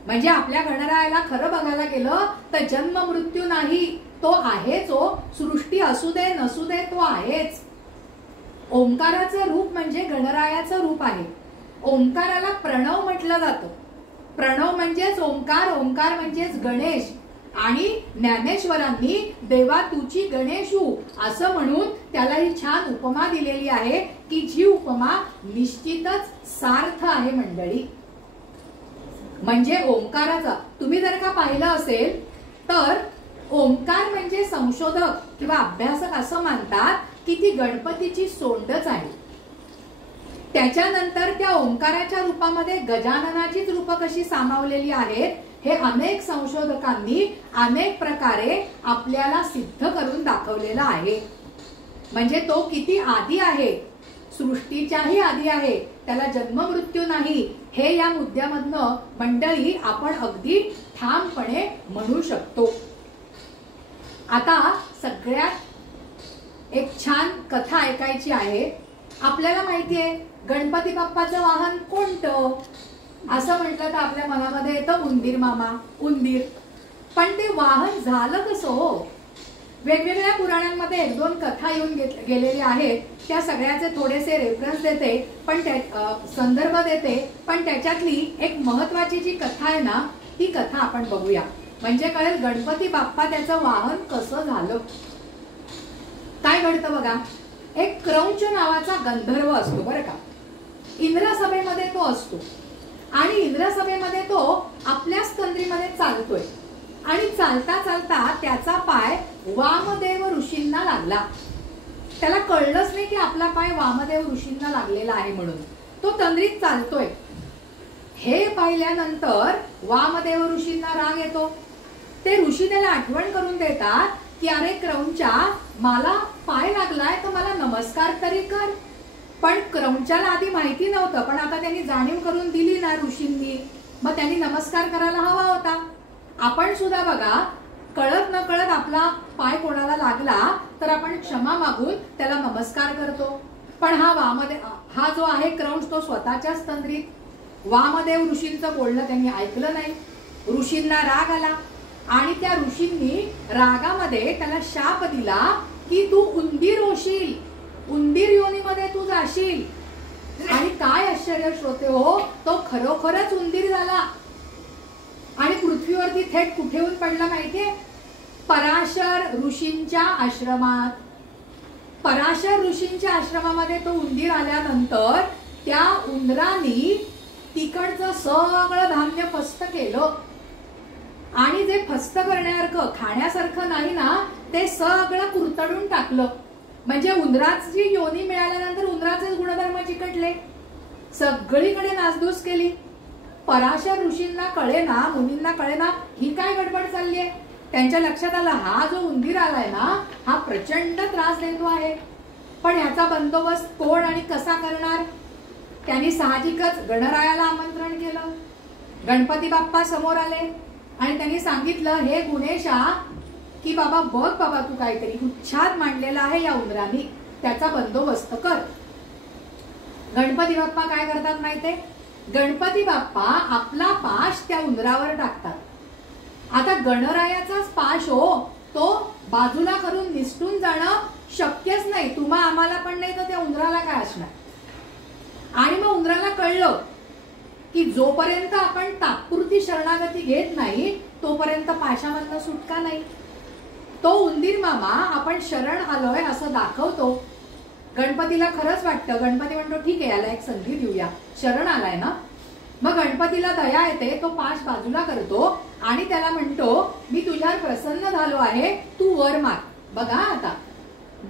म्हणजे आपल्या गणरायाला खरं बघायला गेलं तर जन्म मृत्यू नाही, तो आहेच. सृष्टी असू दे नसू दे तो आहेच. ओंकाराचं रूप म्हणजे गणरायाचं रूप आहे. ओंकाराला प्रणव म्हटलं जातं. प्रणव म्हणजेच ओंकार, ओंकार म्हणजेच गणेश. आणि ज्ञानेश्वरांनी देवा तुची गणेशू असं म्हणून त्याला ही छान उपमा दिलेली आहे की जी उपमा निश्चितच सार्थ आहे मंडळी. म्हणजे ओंकाराचा तुम्ही जर का पाहिलं असेल तर ओंकार म्हणजे संशोधक किंवा अभ्यासक असं मानतात की ती गणपतीची सोंडच आहे. त्याच्यानंतर त्या ओंकाराच्या रूपामध्ये गजाननाचीच रूप कशी सामावलेली आहेत हे अनेक संशोधकांनी अनेक प्रकारे आपल्याला सिद्ध करून दाखवलेलं आहे. म्हणजे तो किती आदी आहे, सृष्टीच्याही आदी आहे, त्याला जन्म मृत्यू नाही, हे या मुद्द्यामधनं मंडळी आपण अगदी ठामपणे म्हणू शकतो. आता सगळ्यात एक छान कथा ऐकायची आहे. आपल्याला माहिती आहे गणपती बाप्पाचं वाहन कोणतं, असं म्हटलं तर आपल्या मनामध्ये येतं उंदीर मामा, उंदीर. पण ते वाहन झालं कसं हो? वेगवेगळ्या पुराणांमध्ये एक दोन कथा येऊन गेलेल्या आहेत. त्या सगळ्याचे थोडेसे रेफरन्स देते, पण संदर्भ देते. पण त्याच्यातली एक महत्वाची जी कथा आहे ना, ती कथा आपण बघूया. म्हणजे कळेल गणपती बाप्पा त्याचं वाहन कसं झालं. काय घडतं बघा. एक क्रौंच नावाचा गंधर्व असतो बरं का. इंद्रसभेमध्ये तो असतो आणि इंद्रसभेमध्ये तो आपल्याच तंद्रीमध्ये चालतोय. आणि चालता चालता त्याचा पाय वामदेव ऋषींना लागला. त्याला कळलंच नाही की आपला पाय वामदेव ऋषींना लागलेला आहे म्हणून. तो तंद्रीत चालतोय. हे पाहिल्यानंतर वामदेव ऋषींना राग येतो. ते ऋषी त्याला आठवण करून देतात की अरे क्रौंचा, मला पाय लागलाय तर मला नमस्कार तरी कर. पण क्रौंचाला आधी माहिती नव्हतं, पण आता त्यांनी जाणीव करून दिली ना ऋषींनी, मग त्यांनी नमस्कार करायला हवा होता. आपण सुद्धा बघा, कळत न कळत आपला पाय कोणाला लागला तर आपण क्षमा मागून त्याला नमस्कार करतो. पण हा जो आहे क्रौंच, तो स्वतःच्याच तंद्रीत वामदेव ऋषींचं बोलणं त्यांनी ऐकलं नाही. ऋषींना राग आला आणि त्या ऋषींनी रागामध्ये त्याला शाप दिला की तू उंदीर होशील, उंदीर योनीमध्ये तू जाशील. आणि काय आश्चर्य श्रोते हो, तो खरोखरच उंदीर झाला आणि पृथ्वीवरती थेट कुठे येऊन पडला माहितीये? पराशर ऋषींच्या आश्रमात. पराशर ऋषींच्या आश्रमामध्ये तो उंदीर आल्यानंतर त्या उंदरांनी तिकडचं सगळं धान्य फस्त केलं. आणि जे फस्त करण्यासारखं खाण्यासारखं नाही ना, ते सगळं कुरतडून टाकलं. म्हणजे उंदराची योनी मिळाल्यानंतर उंदराचे गुणधर्म चिकटले. सगळीकडे नासधूस केली. पराशर ऋषींना कळेना, मुनींना कळेना ही काय गडबड चालली आहे. त्यांच्या लक्षात आलं हा जो उंदीर आलाय ना, हा प्रचंड त्रास देतो आहे. पण ह्याचा बंदोबस्त कोण आणि कसा करणार? त्यांनी साहजिकच गणरायाला आमंत्रण केलं. गणपती बाप्पा समोर आले आणि त्यांनी सांगितलं, हे गुणेशा, की बाबा बघ बाबा, तू काहीतरी उच्छाद मांडलेला आहे या उंदरांनी, त्याचा बंदोबस्त कर. गणपती बाप्पा काय करतात माहितीये? गणपती बाप्पा आपला पाश त्या उंदरावर टाकतात आता गणरायाचाच पाश हो, तो बाजूला करून निसटून जाणं शक्यच नाही. तुम्हा आम्हाला पण नाही, तर त्या उंदराला काय असणार. आणि मग उंदराला कळलं की जोपर्यंत आपण तात्पुरती शरणागती घेत नाही तोपर्यंत पाशामधनं सुटका नाही. तो उंदीर मामा आपण शरण आलोय असं दाखवतो. गणपतीला खरंच वाटतं, गणपती म्हणतो ठीक आहे याला एक संधी देऊया, शरण आलाय ना. मग गणपतीला दया येते, तो पाश बाजूला करतो आणि त्याला म्हणतो मी तुझ्यावर प्रसन्न झालो आहे, तू वर माग. बघा आता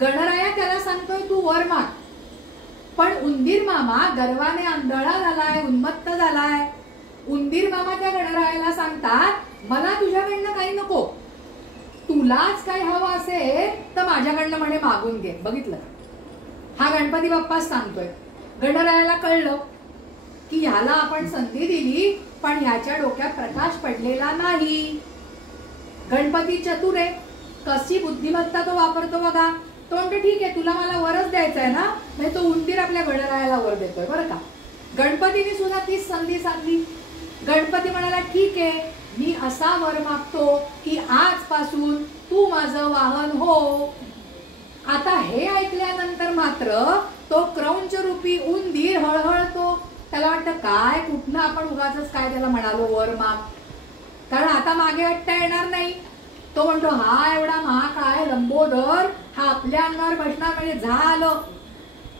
गणराया त्याला सांगतोय तू वर माग, पण उंदीर मामा गर्वाने आंधळा झालाय, उन्मत्त झालाय. उंदीर मामा त्या गणरायाला सांगतात मला तुझ्याकडनं काही नको, तुलाच काय हवं असेल तर माझ्याकडनं म्हणे मागून घे. बघितलं, हा गणपती बाप्पाच सांगतोय. गणरायाला कळलं की ह्याला आपण संधी दिली पण ह्याच्या डोक्यात प्रकाश पडलेला नाही. गणपती चतुर आहे, कशी बुद्धिमत्ता तो वापरतो बघा. तो म्हणतो ठीक आहे तुला मला वरच द्यायचं आहे ना, नाही तो उंदीर आपल्या गणरायाला वर देतोय बरं का. गणपतीने सुद्धा तीच संधी साधली. गणपती म्हणाला ठीक आहे मी असा वर मागतो की आजपासून तू माझं वाहन हो. आता हे ऐकल्यानंतर मात्र तो क्रौंच रूपी उंदीर हळहळतो. त्याला वाटतं काय कुठनं आपण उगाच काय त्याला म्हणालो वर माग, कारण आता मागे हट्टा येणार नाही. तो म्हणतो हा एवढा महाकाय लंबोदर हा आपल्या अंगावर बसणार म्हणजे झालं.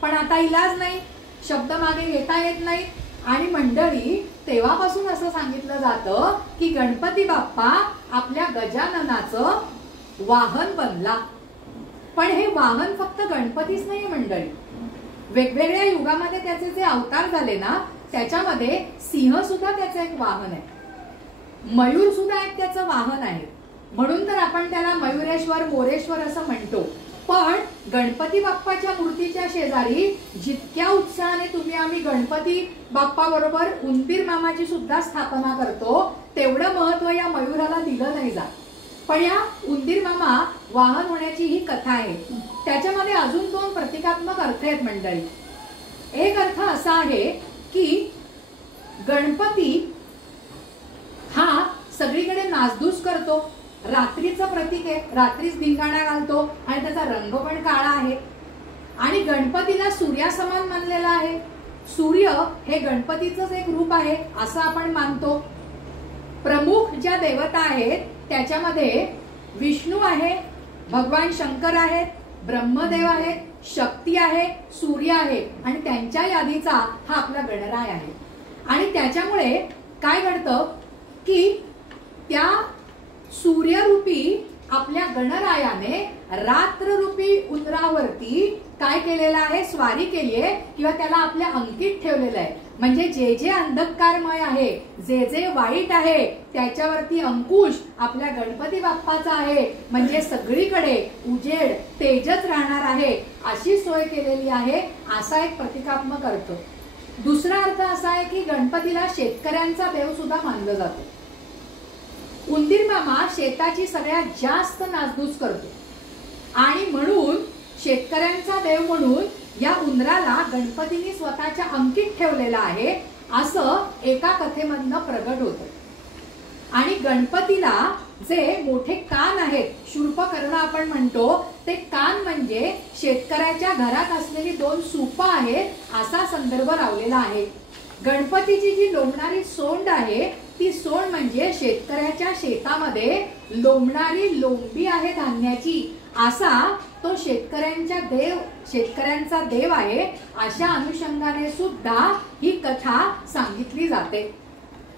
पण आता इलाज नाही, शब्द मागे घेता येत नाही. आणि मंडळी तेव्हापासून असं सांगितलं जातं की गणपती बाप्पा आपल्या गजाननाचं वाहन बनला. पण हे वाहन फक्त गणपतीच नाही मंडळी, वेगवेगळ्या युगामध्ये त्याचे जे अवतार झाले ना त्याच्यामध्ये सिंह सुद्धा त्याचं एक वाहन आहे, मयूर सुद्धा एक त्याचं वाहन आहे. म्हणून तर आपण त्याला मयुरेश्वर मोरेश्वर असं म्हणतो. पण गणपती बाप्पाच्या मूर्तीच्या शेजारी जितक्या उत्साहाने तुम्ही आम्ही गणपती बाप्पा बरोबर उंदीर मामाची सुद्धा स्थापना करतो तेवढं महत्व या मयुराला दिलं नाही जात. पण या उंदीर मामा वाहन होण्याची ही कथा आहे. त्याच्यामध्ये अजून दोन प्रतिकात्मक अर्थ आहेत मंडळी. एक अर्थ असा आहे की गणपती हा सगळीकडे नासधूस करतो, रात्रीचं प्रतीक आहे, रात्रीच धिंगाणा घालतो आणि त्याचा रंग पण काळा आहे. आणि गणपतीला सूर्यासमान मानलेला आहे. सूर्य हे गणपतीचंच एक रूप आहे असं आपण मानतो. प्रमुख ज्या देवता आहेत त्याच्यामध्ये विष्णू आहे, भगवान शंकर आहेत, ब्रह्मदेव आहेत, शक्ती आहे, सूर्य आहे आणि त्यांच्या यादीचा हा आपला गणराय आहे. आणि त्याच्यामुळे काय घडतं की त्या सूर्यरूपी आपल्या गणरायाने रात्ररूपी उंदरावरती काय केलेलं आहे, स्वारी केली आहे किंवा त्याला आपल्या अंकित ठेवलेलं आहे. म्हणजे जे जे अंधकारमय आहे, जे जे वाईट आहे त्याच्यावरती अंकुश आपल्या गणपती बाप्पाचा आहे. म्हणजे सगळीकडे उजेड तेजच राहणार आहे अशी सोय केलेली आहे, असा एक प्रतिकात्मक अर्थ. दुसरा अर्थ असा आहे की गणपतीला शेतकऱ्यांचा देव सुद्धा मानलं जातं. उंदीर मामा शेताची सगळ्यात जास्त नासधूस करतो आणि म्हणून शेतकऱ्यांचा देव म्हणून या उंदराला गणपतीने स्वतःच्या अंकित ठेवलेला आहे असं एका कथेमधनं प्रगट होतं. आणि गणपतीला जे मोठे कान आहेत, शूर्पकर्ण आपण म्हणतो, ते कान म्हणजे शेतकऱ्याच्या घरात असलेली दोन सूपं आहेत असा संदर्भ लावलेला आहे. गणपतीची जी लोंबणारी सोंड आहे ती सोंड म्हणजे शेतकऱ्याच्या शेतामध्ये लोंबणारी लोंबी आहे धान्याची, असा तो शेतकऱ्यांचा देव आहे. अशा अनुषंगाने सुद्धा ही कथा सांगितली जाते.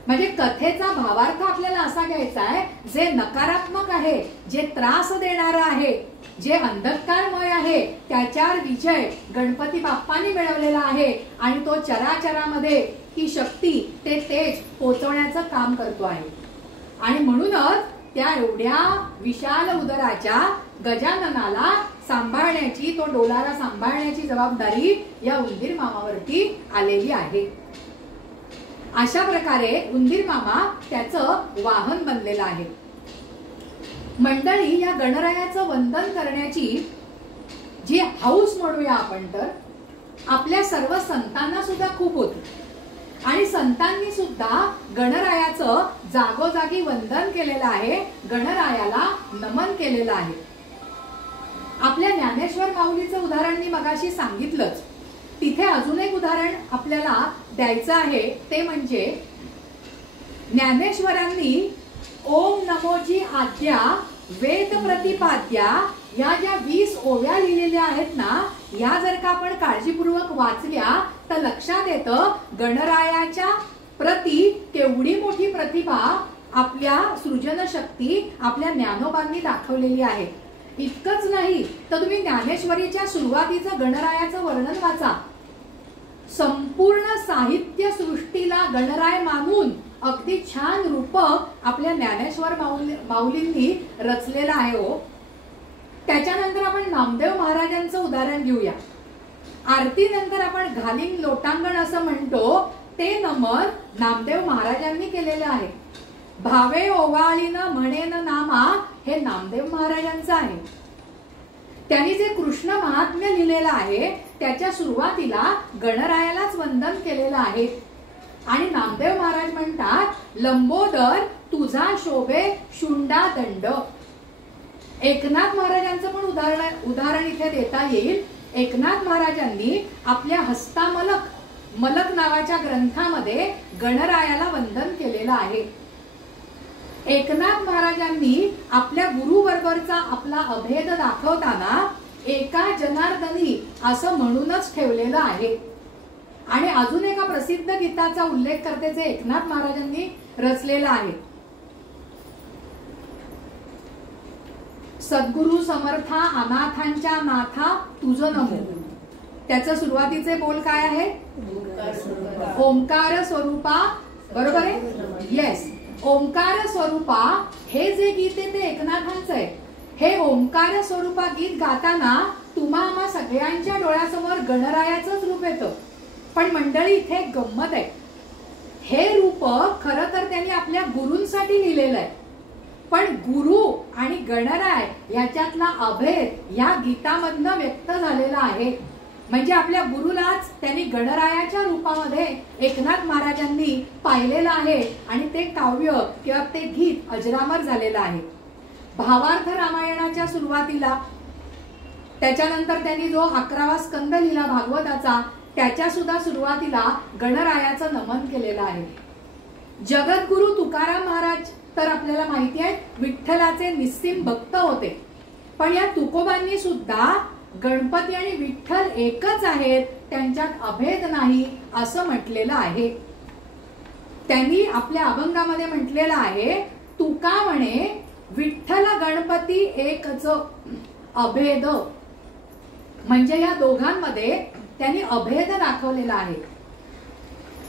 म्हणजे कथेचा भावार्थ आपल्याला असा घ्यायचा आहे, जे नकारात्मक आहे, जे त्रास देणारं आहे, जे अंधकारमय आहे त्याच्यावर विजय गणपती बाप्पांनी मिळवलेला आहे आणि तो चराचरामध्ये ती शक्ती ते तेज पोचवण्याचं काम करतो आहे. आणि म्हणूनच त्या एवढ्या विशाल उदराच्या गजाननाला सांभाळण्याची, तो डोलारा सांभाळण्याची जबाबदारी या उंदीर मामावरती आलेली आहे. अशा प्रकारे उंदीर मामा त्याचं वाहन बनलेलं आहे. मंडळी, या गणरायाचं वंदन करण्याची जी हौस म्हणूया आपण तर आपल्या सर्व संतांना सुद्धा खूप होती. आणि संतांनी सुद्धा गणरायाचं जागोजागी वंदन केलेलं आहे, गणरायाला नमन केलेलं आहे. आपल्या ज्ञानेश्वर माऊलीचं उदाहरण मी मगाशी सांगितलंच. तिथे अजून एक उदाहरण आपल्याला द्यायचं आहे, ते म्हणजे ज्ञानेश्वरांनी ओम नमोजी आद्या वेद प्रतिपाद्या या ज्या 20 ओव्या लिहिलेल्या आहेत ना, या जर का आपण काळजीपूर्वक वाचल्या तर लक्षात येतं गणरायाच्या प्रती केवढी मोठी प्रतिभा, आपल्या सृजनशक्ती आपल्या ज्ञानोबांनी दाखवलेली आहे. इतकंच नाही तर तुम्ही ज्ञानेश्वरीच्या सुरुवातीचं गणरायाचं वर्णन वाचा. संपूर्ण साहित्य सृष्टीला गणराय मानून अगदी छान रूपक आपल्या ज्ञानेश्वर माऊलींनी रचलेलं आहे हो. त्याच्यानंतर आपण नामदेव महाराजांचं उदाहरण घेऊया. आरती नंतर आपण घालिंग लोटांगण असं म्हणतो, ते नमन नामदेव महाराजांनी केलेलं आहे. भावे ओवाळीन म्हणेन नामा हे नामदेव महाराजांचं आहे. त्यांनी जे कृष्ण महात्म्य लिहिलेलं आहे त्याच्या सुरुवातीला गणरायालाच वंदन केलेलं आहे. आणि नामदेव महाराज म्हणतात, लंबोदर तुझा शोभे शुंडा दंड. एकनाथ महाराजांचं पण उदाहरण इथे देता येईल. एकनाथ महाराजांनी आपल्या हस्तामलक नावाच्या ग्रंथामध्ये गणरायाला वंदन केलेलं आहे. एकनाथ महाराजांनी आपल्या गुरुबरोबरचा आपला अभेद दाखवताना एका जनार्दनी असं म्हणूनच ठेवलेलं आहे. आणि अजून एका प्रसिद्ध गीताचा उल्लेख करते जे एकनाथ महाराजांनी रचलेला आहे. सद्गुरु समर्था अनाथांच्या नाथा तुझं नमो. त्याचं सुरुवातीचे बोल काय आहे? ओंकार स्वरूपा. बरोबर आहे? येस. ओंकार स्वरूपा हे जे गीत आहे ते एकनाथांचं आहे. हे ओंकार स्वरूपा गीत गाताना तुम्हा आम्हा सगळ्यांच्या डोळ्यासमोर गणरायाचंच रूप येतं. पण मंडळी इथे एक गंमत आहे. हे रूप खरं तर त्यांनी आपल्या गुरूंसाठी लिहिलेलं आहे. पण गुरु आणि गणराय याच्यातला अभेद या गीतामधनं व्यक्त झालेला आहे. म्हणजे आपल्या गुरुलाच त्यांनी गणरायाच्या रूपामध्ये एकनाथ महाराजांनी पाहिलेलं आहे आणि ते काव्य किंवा ते गीत अजरामर झालेलं आहे. भावार्थ रामायणाच्या सुरुवातीला, त्याच्यानंतर त्यांनी जो 11वा स्कंद लिहिला भागवताचा, त्याच्या सुद्धा सुरुवातीला गणरायाचं नमन केलेलं आहे. जगद्गुरु तुकाराम महाराज तर आपल्याला माहिती आहे विठ्ठलाचे निस्सीम भक्त होते. पण या तुकोबांनी सुद्धा गणपती आणि विठ्ठल एकच आहेत, त्यांच्यात अभेद नाही असं म्हटलेलं आहे. त्यांनी आपल्या अभंगामध्ये म्हटलेलं आहे, तुका म्हणे विठ्ठल गणपती एकच अभेद. म्हणजे या दोघांमध्ये त्यांनी अभेद दाखवलेला आहे.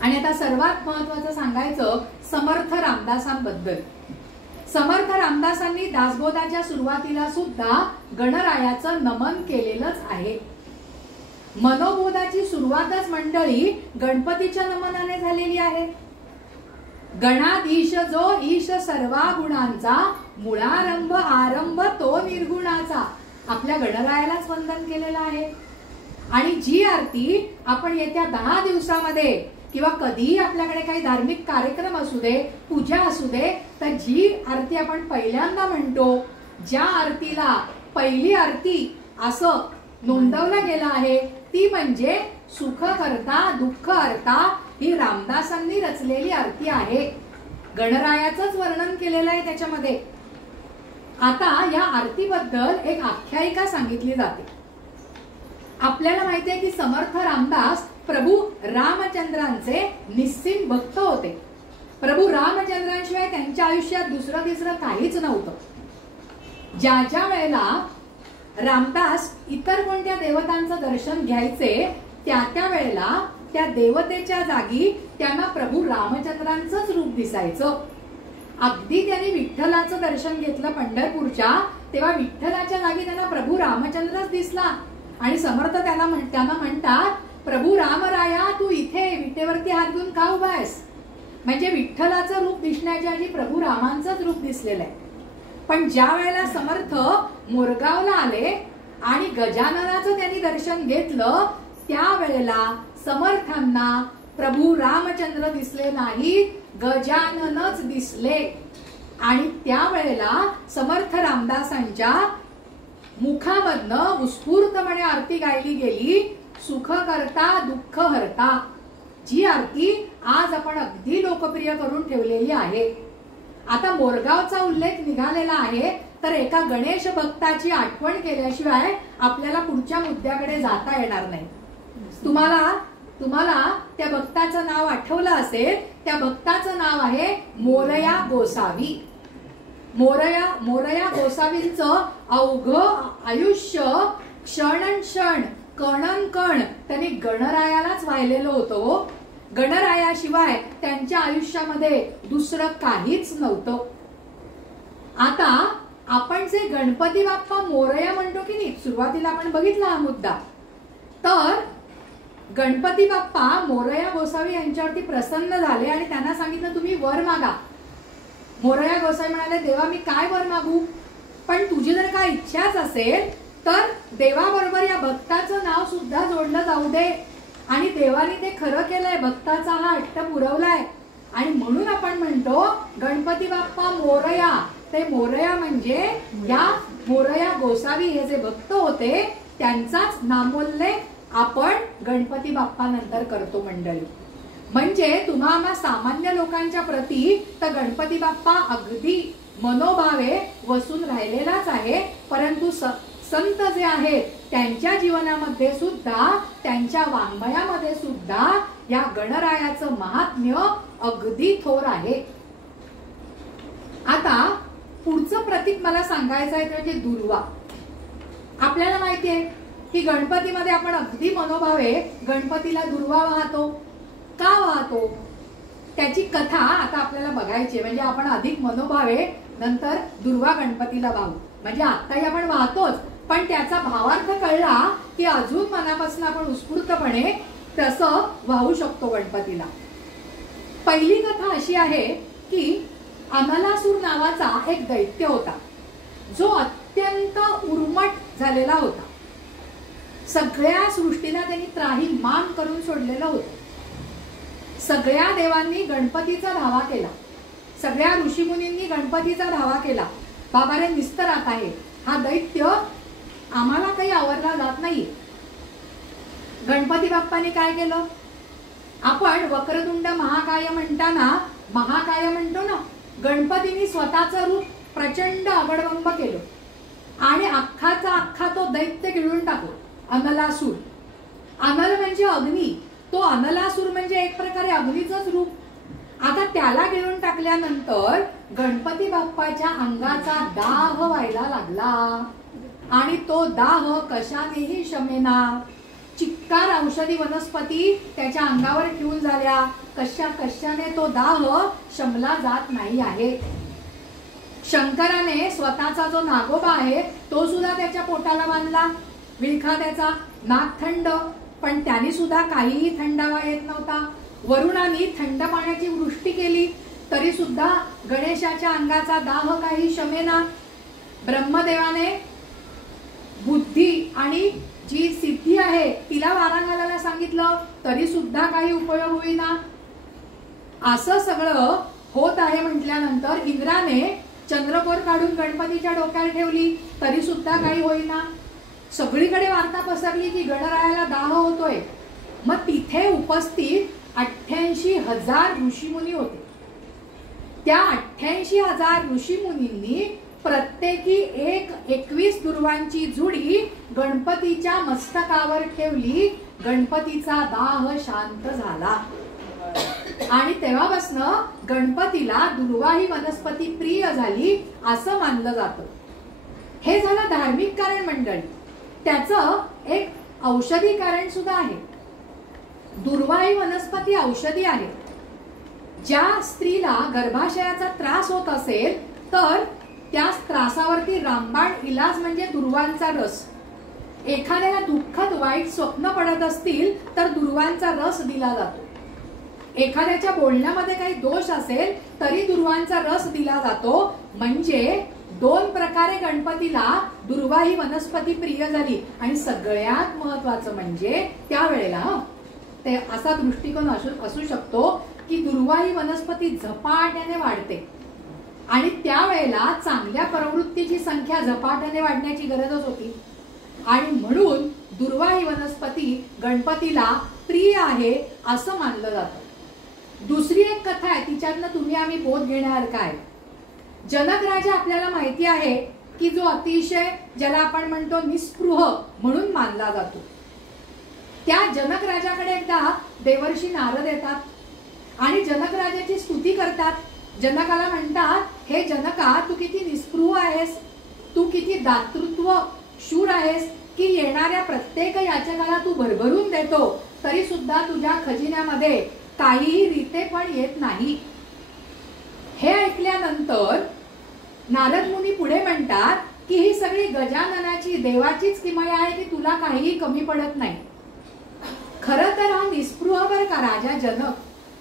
आणि आता सर्वात महत्वाचं सांगायचं समर्थ रामदासांबद्दल. समर्थ रामदासांनी दासबोधाच्या सुरुवातीला सुद्धा गणरायाचं नमन केलेलंच आहे. मनोबोधाची सुरुवातच मंडळी गणपतीच्या नमनाने झालेली आहे. गणाधीश जो ईश सर्वा गुणांचा, मुळारंभ आरंभ तो निर्गुणाचा, आपल्या गणरायालाच वंदन केलेलं आहे. आणि जी आरती आपण येत्या 10 दिवसामध्ये किंवा कधीही आपल्याकडे काही धार्मिक कार्यक्रम असू दे, पूजा असू दे, तर जी आरती आपण पहिल्यांदा म्हणतो, ज्या आरतीला पहिली आरती असं नोंदवलं गेलं आहे, ती म्हणजे सुख करता दुःख हरता ही रामदासांनी रचलेली आरती आहे. गणरायाचंच वर्णन केलेलं आहे त्याच्यामध्ये. आता या आरतीबद्दल एक आख्यायिका सांगितली जाते. आपल्याला माहिती आहे की समर्थ रामदास प्रभू रामचंद्रांचे निस्सीम भक्त होते. प्रभू रामचंद्रांशिवाय त्यांच्या आयुष्यात दुसरं तिसरं काहीच नव्हतं. ज्या ज्या वेळेला रामदास इतर कोणत्या देवतांचं दर्शन घ्यायचे, त्या त्या वेळेला त्या देवतेच्या जागी त्यांना प्रभू रामचंद्रांचंच रूप दिसायचं. अगदी त्यांनी विठ्ठलाचं दर्शन घेतलं पंढरपूरच्या, तेव्हा विठ्ठलाच्या जागी त्यांना प्रभू रामचंद्रच दिसला. आणि समर्थ त्यांना म्हणतात, प्रभू रामराया तू इथे विटेवरती हात घेऊन का उभा आहेस? म्हणजे विठ्ठलाचं रूप दिसण्याच्या ऐवजी प्रभू रामांचंच रूप दिसलेलं आहे. पण ज्या वेळेला समर्थ मोरगावला आले आणि गजाननाचं त्यांनी दर्शन घेतलं, त्यावेळेला समर्थांना प्रभू रामचंद्र दिसले नाही, गजाननच दिसले. आणि त्यावेळेला समर्थ रामदासांच्या मुखामधनं उत्स्फूर्तपणे आरती गायली गेली, सुख करता दुःख हरता, जी आरती आज आपण अगदी लोकप्रिय करून ठेवलेली आहे. आता मोरगावचा उल्लेख निघालेला आहे, तर एका गणेश भक्ताची आठवण केल्याशिवाय आपल्याला पुढच्या मुद्द्याकडे जाता येणार नाही. तुम्हाला त्या भक्ताचं नाव आठवलं असेल. त्या भक्ताचं नाव आहे मोरया गोसावी. मोरया गोसावींचं अवघं आयुष्य क्षण कण त्यांनी गणरायालाच वाहिलेलं होतं. गणरायाशिवाय त्यांच्या आयुष्यामध्ये दुसरं काहीच नव्हतं. आता आपण जे गणपती बाप्पा मोरया म्हणतो की नाही, सुरुवातीला आपण बघितला हा मुद्दा, तर गणपती बाप्पा मोरया गोसावी यांच्यावरती प्रसन्न झाले आणि त्यांना सांगितलं तुम्ही वर मागा. मोरया गोसावी म्हणाले देवा मी काय वर मागू, पण तुझी जर काय इच्छाच असेल तर देवाबरोबर या भक्ताचं नाव सुद्धा जोडलं जाऊ दे. आणि देवाने ते खरं केलंय, भक्ताचा हा हट्ट पुरवलाय. आणि म्हणून आपण म्हणतो गणपती बाप्पा मोरया. ते मोरया म्हणजे या मोरया गोसावी हे जे भक्त होते त्यांचाच नामोल्लेख आपण गणपती बाप्पा नंतर करतो मंडळी. म्हणजे तुम्हाला सामान्य लोकांच्या प्रती तर गणपती बाप्पा अगदी मनोभावे वसून राहिलेलाच आहे. परंतु संत जे आहेत त्यांच्या जीवनामध्ये सुद्धा, त्यांच्या वाङ्मयामध्ये सुद्धा या गणरायाचं महात्म्य अगदी थोर आहे. आता पुढचं प्रतीक मला सांगायचं आहे ते म्हणजे दुर्वा. आपल्याला माहिती आहे की गणपतीमध्ये आपण अगदी मनोभावे गणपतीला दुर्वा वाहतो. का वाहतो त्याची कथा आता आपल्याला बघायची, म्हणजे आपण अधिक मनोभावे नंतर दुर्वा गणपतीला वाहू. म्हणजे आत्ताही आपण वाहतोच, पण त्याचा भावार्थ कळला की अजून मनापासून आपण उत्स्फूर्तपणे तसं वाहू शकतो गणपतीला. पहिली कथा अशी आहे की अनलासूर नावाचा एक दैत्य होता, जो अत्यंत उर्मट झालेला होता. सगळ्या सृष्टीला त्यांनी त्राहीमाम करून सोडलेलं होतं. सगळ्या देवांनी गणपतीचा धावा केला, सगळ्या ऋषीमुनींनी गणपतीचा धावा केला. बाबा रे निस्तरात आहे हा दैत्य, आम्हाला काही आवरला जात नाही. गणपती बाप्पाने काय केलं, आपण वक्रतुंड महाकाय म्हणताना महाकाय म्हणतो ना, गणपतीने स्वतःचं रूप प्रचंड अगडबंब केलं आणि अख्खाचा अख्खा तो दैत्य गिळून टाकलो. अनलासूर, अनल म्हणजे अग्नी, तो अनलासूर म्हणजे एक प्रकारे अग्नीचंच रूप. आता त्याला गिळून टाकल्यानंतर गणपती बाप्पाच्या अंगाचा दाह व्हायला लागला आणि तो दाह कशानेही शमेना. चिक्कार औषधी वनस्पती त्याच्या अंगावर ठेवून झाल्या, कशाने तो दाह शमला जात नाही आहे. शंकराने स्वतःचा जो नागोबा आहे तो सुद्धा त्याच्या पोटाला बांधला, विळखा त्याचा, नाक थंड, पण त्याने सुद्धा काहीही थंडावा येत नव्हता. वरुणाने थंड पाण्याची वृष्टी केली तरी सुद्धा गणेशाच्या अंगाचा दाह काही शमेना. ब्रह्मदेवाने बुद्धी आणि जी सिद्धी आहे तिला वारा घालायला सांगितलं तरी सुद्धा काही उपयोग होईना. असं सगळं होत आहे म्हटल्यानंतर इंद्राने चंद्रकोर काढून गणपतीच्या डोक्यावर ठेवली तरी सुद्धा काही होईना. सगळीकडे वार्ता पसरली की गणरायाला दाह होतोय. मग तिथे उपस्थित 88,000 ऋषीमुनी होते. त्या 88,000 ऋषीमुनींनी प्रत्येकी 21 दुर्वांची जुडी गणपतीच्या मस्तकावर ठेवली. गणपतीचा दाह शांत झाला आणि तेव्हापासून गणपतीला दुर्वा ही वनस्पती प्रिय झाली असं मानलं जातं. हे झालं धार्मिक कारण मंडळी. त्याचं एक औषधी कारण सुद्धा आहे. दुर्वा ही वनस्पती औषधी आहे. ज्या स्त्रीला गर्भाशयाचा त्रास होत असेल तर त्या त्रासावरती रामबाण इलाज म्हणजे दुर्वांचा रस. एखाद्याला दुःखद वाईट स्वप्न पडत असतील तर दुर्वांचा रस दिला जातो. एखाद्याच्या बोलण्यामध्ये काही दोष असेल तरी दुर्वांचा रस दिला जातो. म्हणजे 2 प्रकारे गणपतीला दुर्वा ही वनस्पती प्रिय झाली. आणि सगळ्यात महत्वाचं म्हणजे त्यावेळेला ते असा दृष्टिकोन असू शकतो की दुर्वा ही वनस्पती झपाट्याने वाढते आणि त्यावेळेला चांगल्या प्रवृत्तीची संख्या झपाट्याने वाढण्याची गरजच होती आणि म्हणून दुर्वा ही वनस्पती गणपतीला प्रिय आहे असं मानलं जातं. दुसरी एक कथा आहे, तिच्यातनं तुम्ही आम्ही बोध घेण्यासारखा आहे. जनक राजा आपल्याला माहिती आहे की जो अतिशय ज्याला आपण म्हणतो निस्पृह म्हणून मानला जातो. त्या जनक राजाकडे एकदा देवर्षी नारद येतात आणि जनक राजाची स्तुती करतात. जनकाला म्हणतात, हे जनका, तू किती निस्पृह आहेस, तू किती दातृत्व शूर आहेस की येणाऱ्या प्रत्येक याचकाला तू भरभरून देतो तरी सुद्धा तुझ्या खजिन्यामध्ये काहीही रीते पण येत नाही. हे ऐकल्यानंतर नारद मुनी पुढे म्हणतात की ही सगळी गजाननाची देवाचीच किमया आहे की तुला काहीही कमी पडत नाही. खरं तर हा निस्पृह बर का राजा जनक,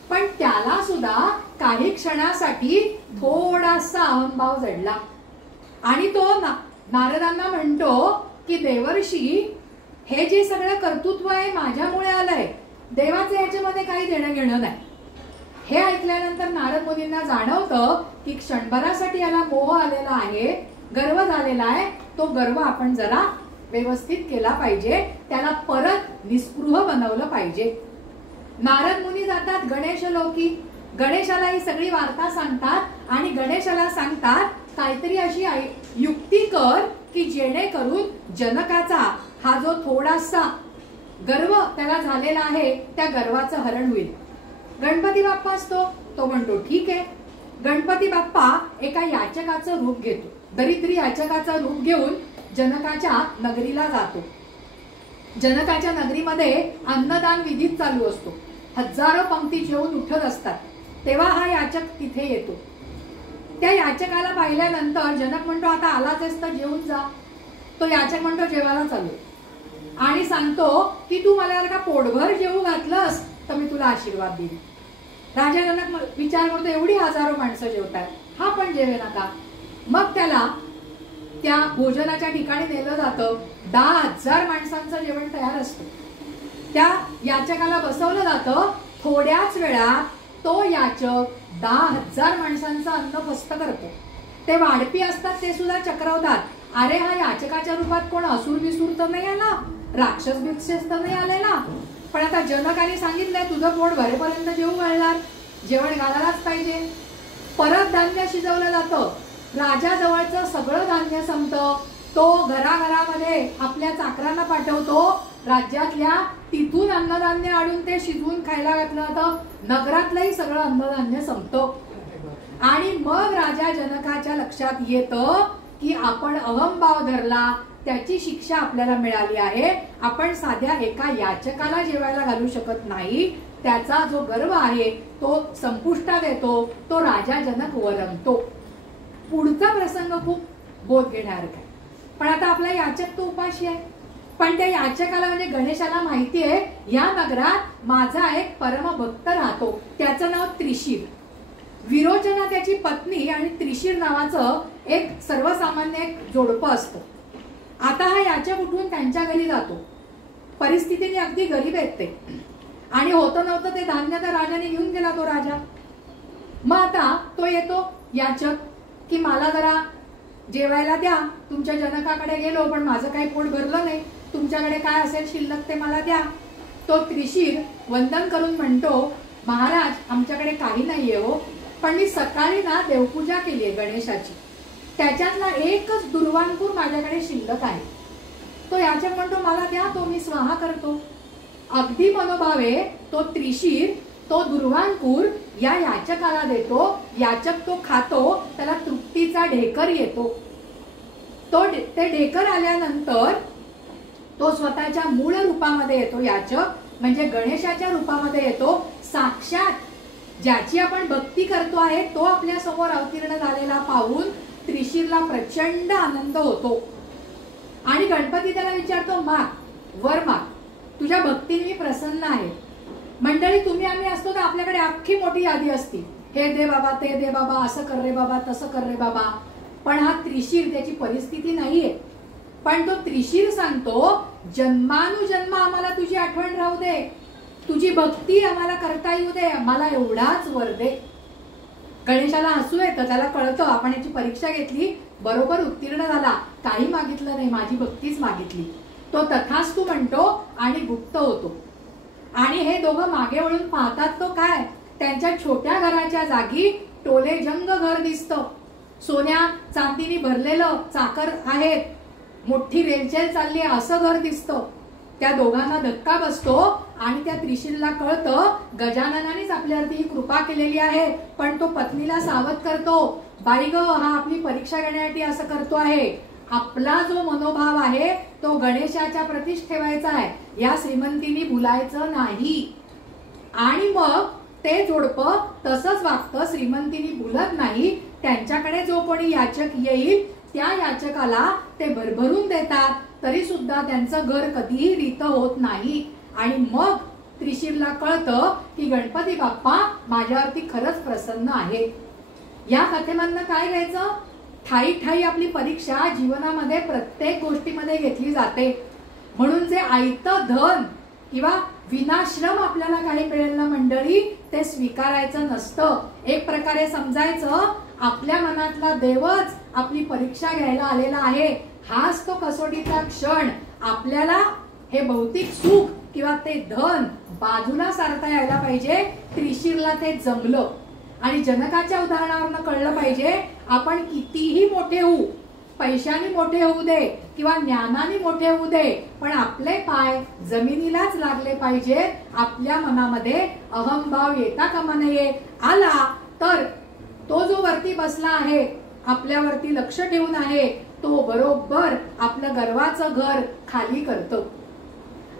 पण त्याला सुद्धा काही क्षणासाठी थोडासा अहंभाव जडला आणि तो नारदांना म्हणतो की देवर्षी, हे जे सगळं कर्तृत्व आहे माझ्यामुळे आलंय, देवाचं याच्यामध्ये काही देणं घेणं नाही. हे ऐकल्यानंतर नारद मुनींना जाणवतं की क्षणभरासाठी याला मोह आलेला आहे, गर्व झालेला आहे. तो गर्व आपण जरा व्यवस्थित केला पाहिजे, त्याला परत निस्पृह बनवलं पाहिजे. नारद मुनी जातात गणेश लोकी. गणेशाला ही सगळी वार्ता सांगतात आणि गणेशाला सांगतात काहीतरी अशी युक्ती कर की जेणेकरून जनकाचा हा जो थोडासा गर्व त्याला झालेला आहे त्या गर्वाचं हरण होईल. गणपती बाप्पा असतो, तो म्हणतो ठीक आहे. गणपती बाप्पा एका याचकाचं रूप घेतो, दरिद्री याचकाचं रूप घेऊन जनकाच्या नगरीला जातो. जनकाच्या नगरीमध्ये अन्नदान विधीत चालू असतो. हजारो पंक्ती जेवून उठत असतात. तेव्हा हा याचक तिथे येतो. त्या याचकाला पाहिल्यानंतर जनक म्हणतो, आता आलाच तर जेवून जा. तो याचक म्हणतो, जेवायला चालू, आणि सांगतो की तू मला जर का पोटभर जेवू घातलंस तर मी तुला आशीर्वाद देईन. राजा जनक विचार करतो, एवढी हजारो माणसं जेवतात, हा पण जेवे नका. मग त्याला त्या भोजनाच्या ठिकाणी नेलं जातं. 10,000 माणसांचं जेवण तयार असतं. त्या याचकाला बसवलं जातं. थोड्याच वेळात तो याचक 10,000 माणसांचं अन्न फस्त करतो. ते वाढपी असतात ते सुद्धा चक्रवतात. अरे हा याचकाच्या रूपात कोण असुर बिसूर तर नाही आला, राक्षस बिक्षस तर नाही आलेला, पण आता जनकाने सांगितलंय तुझं पोट भरेपर्यंत जेवू घालणार, जेवण घालायलाच पाहिजे. परत धान्य शिजवलं जातं. राजाजवळचं सगळं धान्य संपतं. तो घराघरामध्ये आपल्या चाकरांना पाठवतो. राज्यातल्या तिथून अन्नधान्य आणून ते शिजवून खायला घातलं जातं. नगरातलंही सगळं अन्नधान्य संपतं. आणि मग राजा जनकाच्या लक्षात येतं की आपण अहंभाव धरला, त्याची शिक्षा आपल्याला मिळाली आहे. आपण साध्या एका याचकाला जेवायला घालू शकत नाही. त्याचा जो गर्व आहे तो संपुष्टात येतो. तो राजा जनक वरमतो. पुढचा प्रसंग खूप बोध घेण्यासारखा आहे. पण आता आपला याचक तो उपाशी आहे. पण त्या याचकाला म्हणजे गणेशाला माहिती आहे या नगरात माझा एक परमभक्त राहतो, त्याचं नाव त्रिशीर. विरोचना त्याची पत्नी आणि त्रिशीर नावाचं एक सर्वसामान्य एक जोडपं असतं. आता हा याचक उठून त्यांच्या घरी जातो. परिस्थितीने अगदी गरीब आहेत ते, आणि होतं नव्हतं ते धान्य तर राजाने घेऊन गेला तो राजा. मग आता तो येतो याचक की मला जरा जेवायला द्या. तुमच्या जनकाकडे गेलो पण माझं काही पोट भरलं नाही, तुमच्याकडे काय असेल शिल्लक ते मला द्या. तो त्रिशीर वंदन करून म्हणतो, महाराज आमच्याकडे काही नाहीये हो, पण मी सकाळी ना देवपूजा केली आहे गणेशाची, त्याच्यातला एकच दुर्वांकूर माझ्याकडे शिल्लक आहे. तो याचक म्हणतो मला द्या, तो मी स्वाहा करतो. अगदी मनोभावे तो त्रिशीर तो दुर्वांकूर या याचकाला देतो. याचक तो खातो. त्याला तृप्तीचा ढेकर येतो. ते ढेकर आल्यानंतर तो स्वतःच्या मूळ रूपामध्ये येतो. याचक म्हणजे गणेशाच्या रूपामध्ये येतो. साक्षात ज्याची आपण भक्ती करतो आहे तो आपल्या समोर अवतीर्ण झालेला पाहून त्रिशीरला प्रचंड आनंद होतो. आणि गणपती त्याला विचारतो, माग, वर माग, तुझ्या भक्तीने मी प्रसन्न आहे. मंडळी तुम्ही आम्ही असतो तर आपल्याकडे अख्खी मोठी यादी असती, हे दे बाबा, ते दे बाबा, असं कर रे बाबा, तसं कर रे बाबा. पण हा त्रिशीर त्याची परिस्थिती नाहीये. पण तो त्रिशीर सांगतो, जन्मानुजन्म आम्हाला तुझी आठवण राहू दे. तुझी भक्ती आम्हाला करता येऊ दे, आम्हाला एवढाच वर दे. गणेशाला हसू येतं, त्याला कळतं आपण याची परीक्षा घेतली, बरोबर उत्तीर्ण झाला, काही मागितलं नाही, माझी भक्तीच मागितली. तो तथास्तु म्हणतो आणि गुप्त होतो. आणि हे दोघं मागे वळून पाहतात तो काय, त्यांच्या छोट्या घराच्या जागी टोलेजंग घर दिसतं. सोन्या चांदीनी भरलेलं, चाकर आहेत, मोठी रेलचेल चालली आहे असं घर दिसतं. त्या दोघांना धक्का बसतो आणि त्या त्रिशीलला कळतं गजाननानेच आपल्यावरती ही कृपा केलेली आहे. पण तो पत्नीला सावध करतो, बाई ग, हा आपली परीक्षा घेण्यासाठी असं करतो आहे. आपला जो मनोभाव आहे तो गणेशाच्या प्रतीच ठेवायचा आहे, या श्रीमंतीनी भुलायचं नाही. आणि मग ते जोडपं तसंच वागतं, श्रीमंतीनी भुलत नाही. त्यांच्याकडे जो कोणी याचक येईल त्या याचकाला ते भरभरून देतात, तरी सुद्धा त्यांचं घर कधीही रीत होत नाही. आणि मग त्रिशीलला कळतं की गणपती बाप्पा माझ्यावरती खरंच प्रसन्न आहे. या कथेमधनं काय घ्यायचं, ठाई ठाई आपली परीक्षा जीवनामध्ये प्रत्येक गोष्टीमध्ये घेतली जाते. म्हणून जे आयतं धन किंवा विनाश्रम आपल्याला काही मिळेल ना मंडळी, ते स्वीकारायचं नसतं. एक प्रकारे समजायचं आपल्या मनातला देवच आपली परीक्षा घ्यायला आलेला आहे. हाच तो कसोटीचा क्षण. आपल्याला हे भौतिक सुख किंवा ते धन बाजूला सारता यायला पाहिजे. त्रिशीलला ते जमलं. आणि जनकाच्या उदाहरणावरनं कळलं पाहिजे आपण कितीही मोठे होऊ, पैशाने मोठे होऊ दे किंवा ज्ञानाने मोठे होऊ दे, पण आपले पाय जमिनीलाच लागले पाहिजे. आपल्या मनामध्ये अहंभाव येता कामा नये. आला तर तो जो वरती बसला आहे, आपल्यावरती लक्ष ठेवून आहे, तो बरोबर आपलं गर्वाचं घर खाली करतो.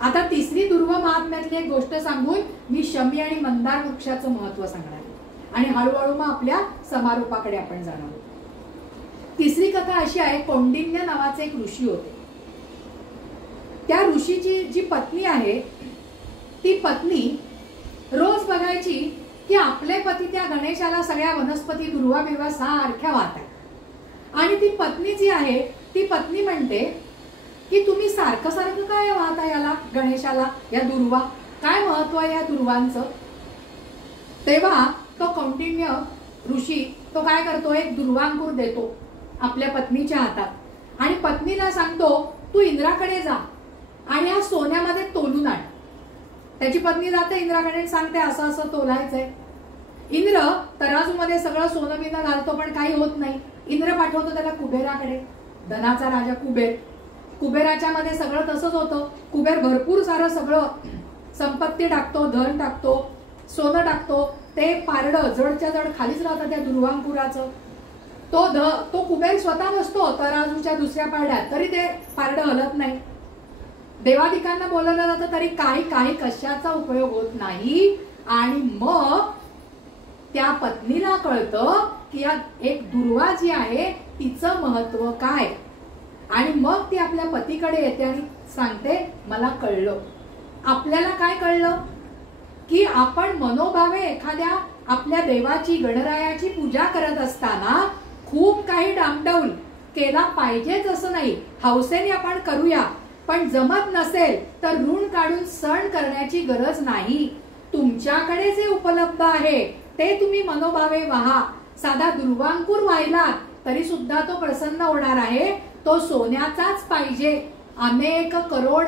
आता तिसरी दुर्व महात्म्यातली एक गोष्ट सांगून मी शमी आणि मंदार वृक्षाचं महत्व सांगणार आणि हळूहळू मग आपल्या समारोपाकडे आपण जाणार. तिसरी कथा अशी आहे, कौंडिन्य नावाचे एक ऋषी होते. त्या ऋषीची जी पत्नी आहे, ती पत्नी रोज बघायची की आपले पती त्या गणेशाला सगळ्या वनस्पती दुर्वा बिर्वा सारख्या वाहतात. आणि ती पत्नी जी आहे, ती पत्नी म्हणते की तुम्ही सारखं सारखं काय वाहता याला गणेशाला, या दुर्वा, काय महत्व आहे या दुर्वांचं. तेव्हा तो कौंडिन्य ऋषी तो काय करतो, एक दुर्वांकुर देतो आपल्या पत्नीच्या हातात आणि पत्नीला सांगतो तू इंद्राकडे जा आणि हा सोन्यामध्ये तोलून आण. त्याची पत्नी जाते इंद्राकडे, सांगते असं असं तोलायचंय. इंद्र तराजूमध्ये सगळं सोनं बिनं घालतो पण काही होत नाही. इंद्र पाठवतो त्याला कुबेराकडे, धनाचा राजा कुबेर. कुबेराच्या मध्ये सगळं तसंच होतं. कुबेर भरपूर सारं सगळं संपत्ती टाकतो, धन टाकतो, सोनं टाकतो. ते पारडं जडच्या जड खालीच राहतं त्या दुर्वांकुराचं. तो कुबेर स्वतः नसतो तराजूच्या दुसऱ्या पारड्यात, तरी ते पारडं हलत नाही. देवादिकांना बोलवलं जातं तरी काही कशाचा उपयोग होत नाही. आणि मग त्या पत्नीला कळतं की या एक दुर्वा जी आहे तिचं महत्व काय. आणि मग ती आपल्या पतीकडे येते आणि सांगते मला कळलं. आपल्याला काय कळलं की आपण मनोभावे एखाद्या आपल्या देवाची, गणरायाची पूजा करत असताना खूप काही डामडौल केला पाहिजेच असं नाही. हौसेने आपण करूया, पण जमत नसेल तर ऋण काढून सण करण्याची गरज नाही. तुमच्याकडे जे उपलब्ध आहे ते तुम्ही मनोभावे वाहा. साधा दुर्वांकुर वाहिला तरी सुद्धा तो प्रसन्न होणार आहे. तो सोन्याचाच पाहिजे, अनेक करोड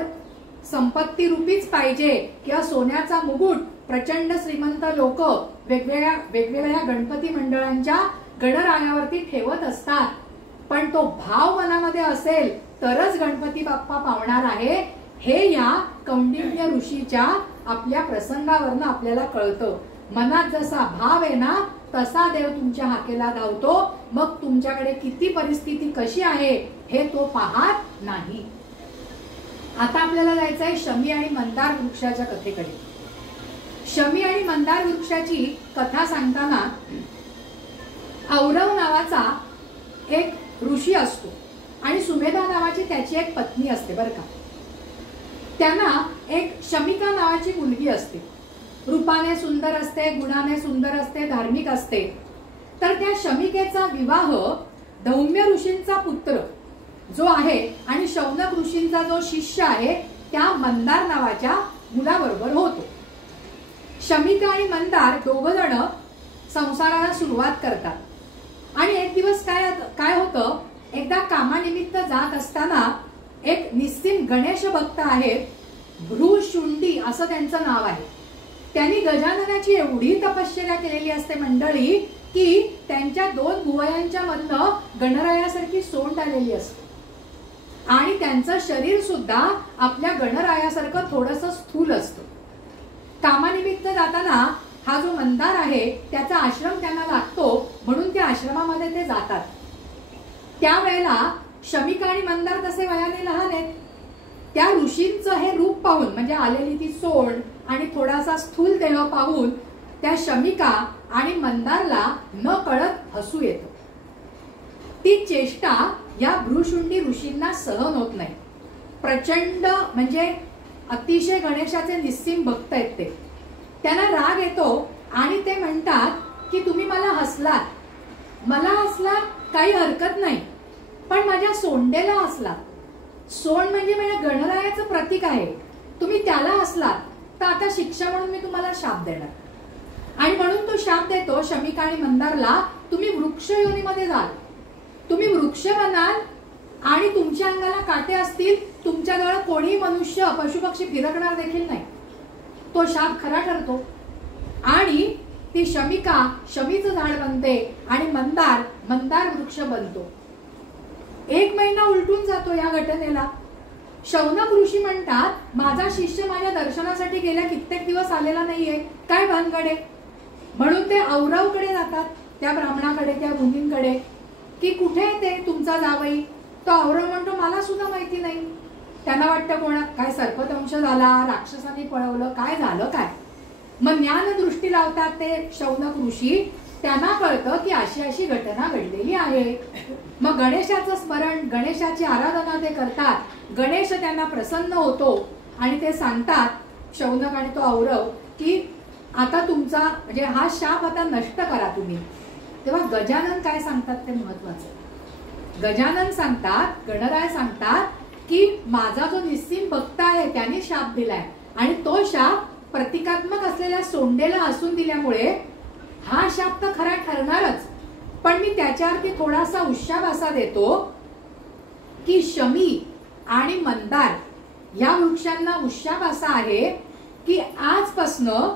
संपत्ती रूपीच पाहिजे किंवा सोन्याचा मुकुट. प्रचंड श्रीमंत लोक वेगवेगळ्या गणपती मंडळांच्या गणरायावरती ठेवत असतात, पण तो भाव मनामध्ये असेल तरच गणपती बाप्पा पावणार आहे. हे या कौंडिन्य ऋषीच्या आपल्या प्रसंगावरनं आपल्याला कळतं. मनात जसा भाव आहे ना तसा देव तुमच्या हाकेला धावतो. मग तुमच्याकडे किती परिस्थिती कशी आहे हे तो पाहत नाही. आता आपल्याला जायचंय शमी आणि मंदार वृक्षाच्या कथेकडे. शमी आणि मंदार वृक्षाची कथा सांगताना औरव नावाचा एक ऋषी असतो आणि सुमेधा नावाची त्याची एक पत्नी असते बरं का. त्यांना एक शमिका नावाची मुलगी असते. रूपाने सुंदर असते, गुणाने सुंदर असते, धार्मिक असते. तर त्या शमिकेचा विवाह धौम्य ऋषींचा पुत्र जो आहे आणि शौनक ऋषींचा जो शिष्य आहे त्या मंदार नावाच्या मुलाबरोबर होतो. शमिका आणि मंदार दोघ जण संसाराला सुरुवात करतात आणि एक दिवस काय होतं, एकदा कामानिमित्त जात असताना एक निस्सिम गणेश भक्त आहेत, भ्रूशुंडी असं त्यांचं नाव आहे. त्यांनी गजाननाची एवढी तपश्चर्या केलेली असते मंडळी की त्यांच्या 2 भुवयांच्या मधनं गणरायासारखी सोंड आलेली असते आणि त्यांचं शरीर सुद्धा आपल्या गणरायासारखं थोडंसं स्थूल असतं. कामानिमित्त जाताना हा जो मंदार आहे त्याचा आश्रम त्यांना लागतो, म्हणून त्या आश्रमामध्ये ते जातात. त्यावेळेला शमिका आणि मंदार तसे वयाने लहान आहेत. त्या ऋषींचं हे रूप पाहून, म्हणजे आलेली ती सोंड आणि थोडासा स्थूल देह पाहून त्या शमिका आणि मंदारला न कळत हसू येतं. ती चेष्टा या भ्रूशुंडी ऋषींना सहन होत नाही. प्रचंड म्हणजे अतिशय गणेशाचे निस्सिम भक्त आहेत ते. त्यांना राग येतो आणि ते म्हणतात की तुम्ही मला हसलात, मला हसलात काही हरकत नाही, पण माझ्या सोंडेला हसलात. सोंड म्हणजे माझ्या गणरायाचं प्रतीक आहे, तुम्ही त्याला हसलात तर आता शिक्षा म्हणून मी तुम्हाला शाप देणार. आणि म्हणून तो शाप देतो शमिका आणि मंदारला, तुम्ही वृक्ष योनीमध्ये जाल, तुम्ही वृक्ष बनाल आणि तुमच्या अंगाला काटे असतील, तुमच्याजवळ कोणी मनुष्य पशुपक्षी फिरकणार देखील नाही. तो शाप खरा ठरतो आणि ती शमिका शमीचं झाड बनते आणि मंदार वृक्ष बनतो. 1 महिना उलटून जातो या घटनेला. शौनक ऋषी म्हणतात, माझा शिष्य माझ्या दर्शनासाठी गेल्या कित्येक दिवस आलेला नाहीये, काय भानगडे. म्हणून ते औरवकडे जातात, त्या ब्राह्मणाकडे, त्या मुनींकडे, की कुठे ते तुमचा जावई. तो औरव म्हणतो, मला सुद्धा माहिती नाही. त्यांना वाटतं कोणा काय सर्पदंश झाला, राक्षसांनी पळवलं, काय झालं काय. मग ज्ञान दृष्टी लावतात ते शौनक ऋषी. त्यांना कळतं की अशी अशी घटना घडलेली आहे. मग गणेशाचं स्मरण, गणेशाची आराधना ते करतात. गणेश त्यांना प्रसन्न होतो आणि ते सांगतात शौनक आणि तो औरव की आता तुमचा म्हणजे हा शाप आता नष्ट करा तुम्ही. तेव्हा गजानन काय सांगतात ते महत्वाचं. गजानन सांगतात, गणराय सांगतात की माझा जो निस्सिम भक्त आहे त्याने शाप दिलाय आणि तो शाप प्रतिकात्मक असलेल्या सोंडेला हसून दिल्यामुळे हा शाप तर खरा ठरणारच, पण मी त्याच्यावरती थोडासा उशाप असा देतो की शमी आणि मंदार या वृक्षांना उशाप असा आहे की आजपासनं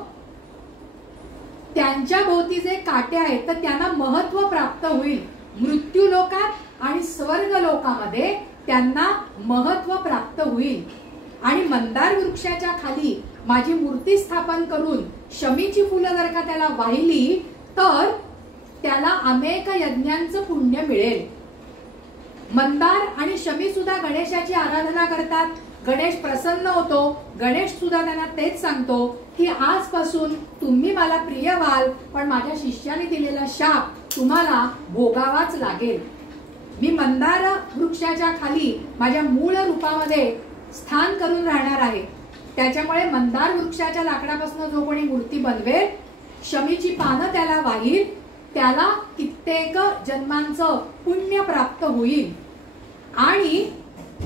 त्यांच्या भोवती जे काटे आहेत तर त्यांना महत्व प्राप्त होईल. मृत्यू लोकात आणि स्वर्ग लोकामध्ये त्यांना महत्व प्राप्त होईल. आणि मंदार वृक्षाच्या खाली माझी मूर्ती स्थापन करून शमीची फुलं जर का त्याला वाहिली तर त्याला अनेक यज्ञांचं पुण्य मिळेल. मंदार आणि शमी सुद्धा गणेशाची आराधना करतात. गणेश प्रसन्न होतो. गणेश सुद्धा त्यांना तेच सांगतो की आजपासून तुम्ही मला प्रिय व्हाल, पण माझ्या शिष्याने दिलेला शाप तुम्हाला भोगावाच लागेल. मी मंदार वृक्षाच्या खाली माझ्या मूळ रूपामध्ये स्थान करून राहणार आहे. त्याच्यामुळे मंदार वृक्षाच्या लाकडापासून जो कोणी मूर्ती बनवेल, शमीची पानं त्याला वाहील, त्याला कित्येक जन्मांचं पुण्य प्राप्त होईल. आणि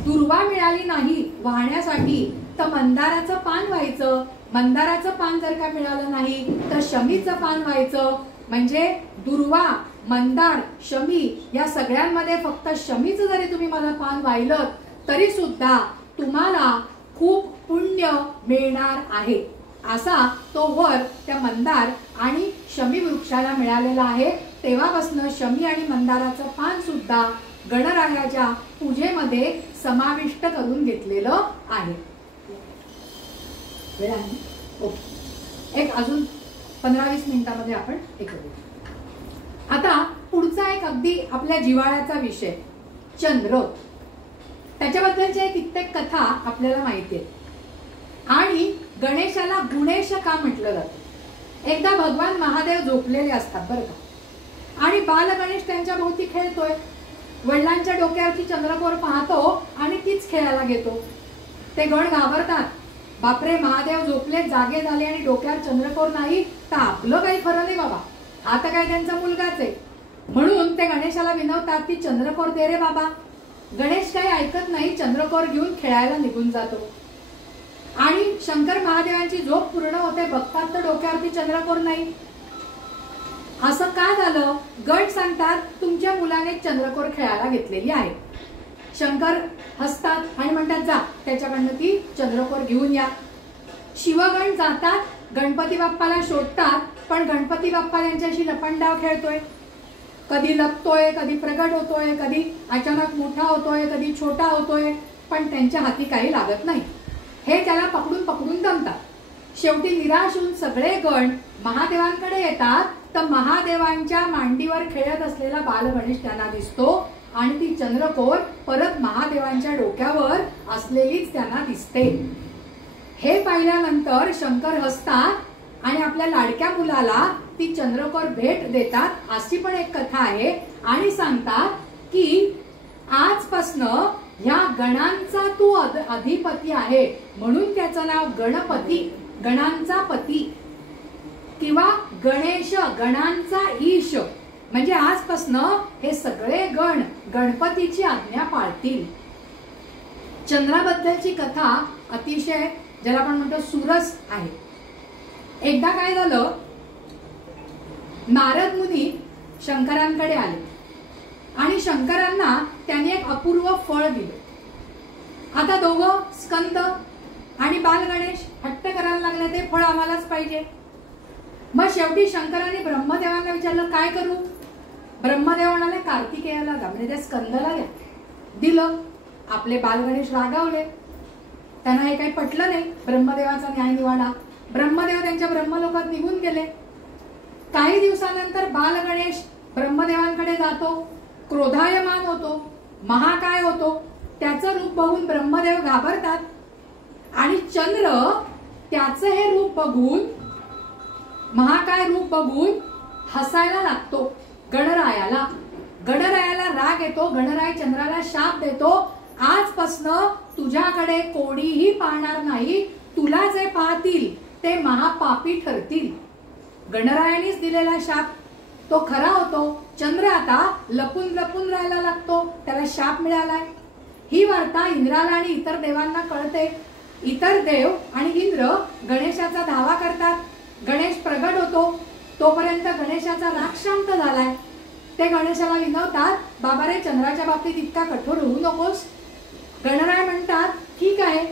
दुर्वा मिळाली नाही वाहण्यासाठी तर मंदाराचं पान व्हायचं. मंदाराचं पान जर का मिळालं नाही तर शमीचं पान व्हायचं. म्हणजे दुर्वा, मंदार, शमी या सगळ्यांमध्ये फक्त शमीचं जरी तुम्ही मला पान वाहिलं तरी सुद्धा तुम्हाला खूप पुण्य मिळणार आहे. असा तो वर त्या मंदार आणि शमी वृक्षाला मिळालेला आहे. तेव्हापासून शमी आणि मंदाराचं पान सुद्धा गणरायाच्या पूजेमध्ये समाविष्ट करून घेतलेलं आहे. वेळ आहे? ओके, एक अजून 15-20 मिनिटांमध्ये आपण हे करूया. आता पुढचा एक अगदी आपल्या जिव्हाळ्याचा विषय, चंद्र. त्याच्याबद्दलच्या कित्येक कथा आपल्याला माहिती आहेत. आणि गणेशाला गुणेश का म्हटलं जातं. एकदा भगवान महादेव झोपलेले असतात बरं का, आणि बाल गणेश त्यांच्या भोवती खेळतोय. वडिलांच्या डोक्यावरची चंद्रकोर पाहतो आणि तीच खेळायला घेतो. ते गण घाबरतात, बापरे महादेव झोपले, जागे झाले आणि डोक्यावर चंद्रकोर नाही तर आपलं काही खरं नाही बाबा, आता काय त्यांचा मुलगाच आहे. म्हणून ते गणेशाला विनवतात ती चंद्रकोर दे रे बाबा. गणेश काही ऐकत नाही, चंद्रकोर घेऊन खेळायला निघून जातो. आणि शंकर महादेवांची झोप पूर्ण होते, बघतात तर डोक्यावरती चंद्रकोर नाही. असं का झालं? गण सांगतात तुमच्या मुलाने चंद्रकोर खेळायला घेतलेली आहे. शंकर हसतात आणि म्हणतात जा त्याच्याकडनं ती चंद्रकोर घेऊन या. शिवगण जातात, गणपती बाप्पाला शोधतात, पण गणपती बाप्पा त्यांच्याशी लपंडाव खेळतोय. कधी लपतोय, कधी प्रगट होतोय, कधी अचानक मोठा होतोय, कधी छोटा होतोय, पण त्यांच्या हाती काही लागत नाही. हे त्याला पकडून पकडून दमतात. शेवटी निराश होऊन सगळे गण महादेवांकडे येतात, तर महादेवांच्या मांडीवर खेळत असलेला बालगणेश त्यांना दिसतो आणि ती चंद्रकोर परत महादेवांच्या डोक्यावर असलेलीच त्यांना दिसते. हे पाहिल्यानंतर शंकर हसतात आणि आपल्या लाडक्या मुलाला ती चंद्रकोर भेट देतात. अशी पण एक कथा आहे आणि सांगतात की आजपासनं ह्या गणांचा तू अधिपती आहे, म्हणून त्याचं नाव गणपती, गणांचा पती किंवा गणेश, गणांचा ईश. म्हणजे आजपासनं हे सगळे गण गणपतीची आज्ञा पाळतील. चंद्राबद्दलची कथा अतिशय ज्याला आपण म्हणतो सुरस आहे. एकदा काय झालं, नारद मुनी शंकरांकडे आले आणि शंकरांना त्यांनी एक अपूर्व फळ दिलं. आता दोघं स्कंद आणि बालगणेश हट्ट करायला लागले, ते फळ आम्हालाच पाहिजे. मग शेवटी शंकरांनी ब्रह्मदेवांना विचारलं काय करू. ब्रह्मदेव म्हणाले कार्तिकेयाला द्या, म्हणजे त्या स्कंदला द्या. दिलं. आपले बालगणेश रागावले, त्यांना हे काही पटलं नाही ब्रह्मदेवाचा न्याय निवाडा. ब्रह्मदेव त्यांच्या ब्रह्मलोकात निघून गेले. काही दिवसानंतर बालगणेश ब्रह्मदेवांकडे जातो, क्रोधायमान होतो, महाकाय होतो. त्याचं रूप बघून ब्रह्मदेव घाबरतात आणि चंद्र त्याचं हे रूप बघून, महाकाय रूप बघून हसायला लागतो गणरायाला. गणरायाला राग येतो. गणराय चंद्राला शाप देतो, आजपासनं तुझ्याकडे कोणीही पाहणार नाही, तुला जे पाहतील ते महापापी ठरतील. गणरायानेच दिलेला शाप तो खरा होतो. चंद्र आता लपून लपून राहायला लागतो, त्याला शाप मिळालाय. ही वार्ता इंद्राला आणि इतर देवांना कळते. इतर देव आणि इंद्र गणेशाचा धावा करतात. गणेश प्रगट होतो, तोपर्यंत गणेशाचा राग शांत झालाय. ते गणेशाला विनवतात, बाबा रे चंद्राच्या बाबतीत इतका कठोर होऊ नकोस. गणराय म्हणतात ठीक आहे,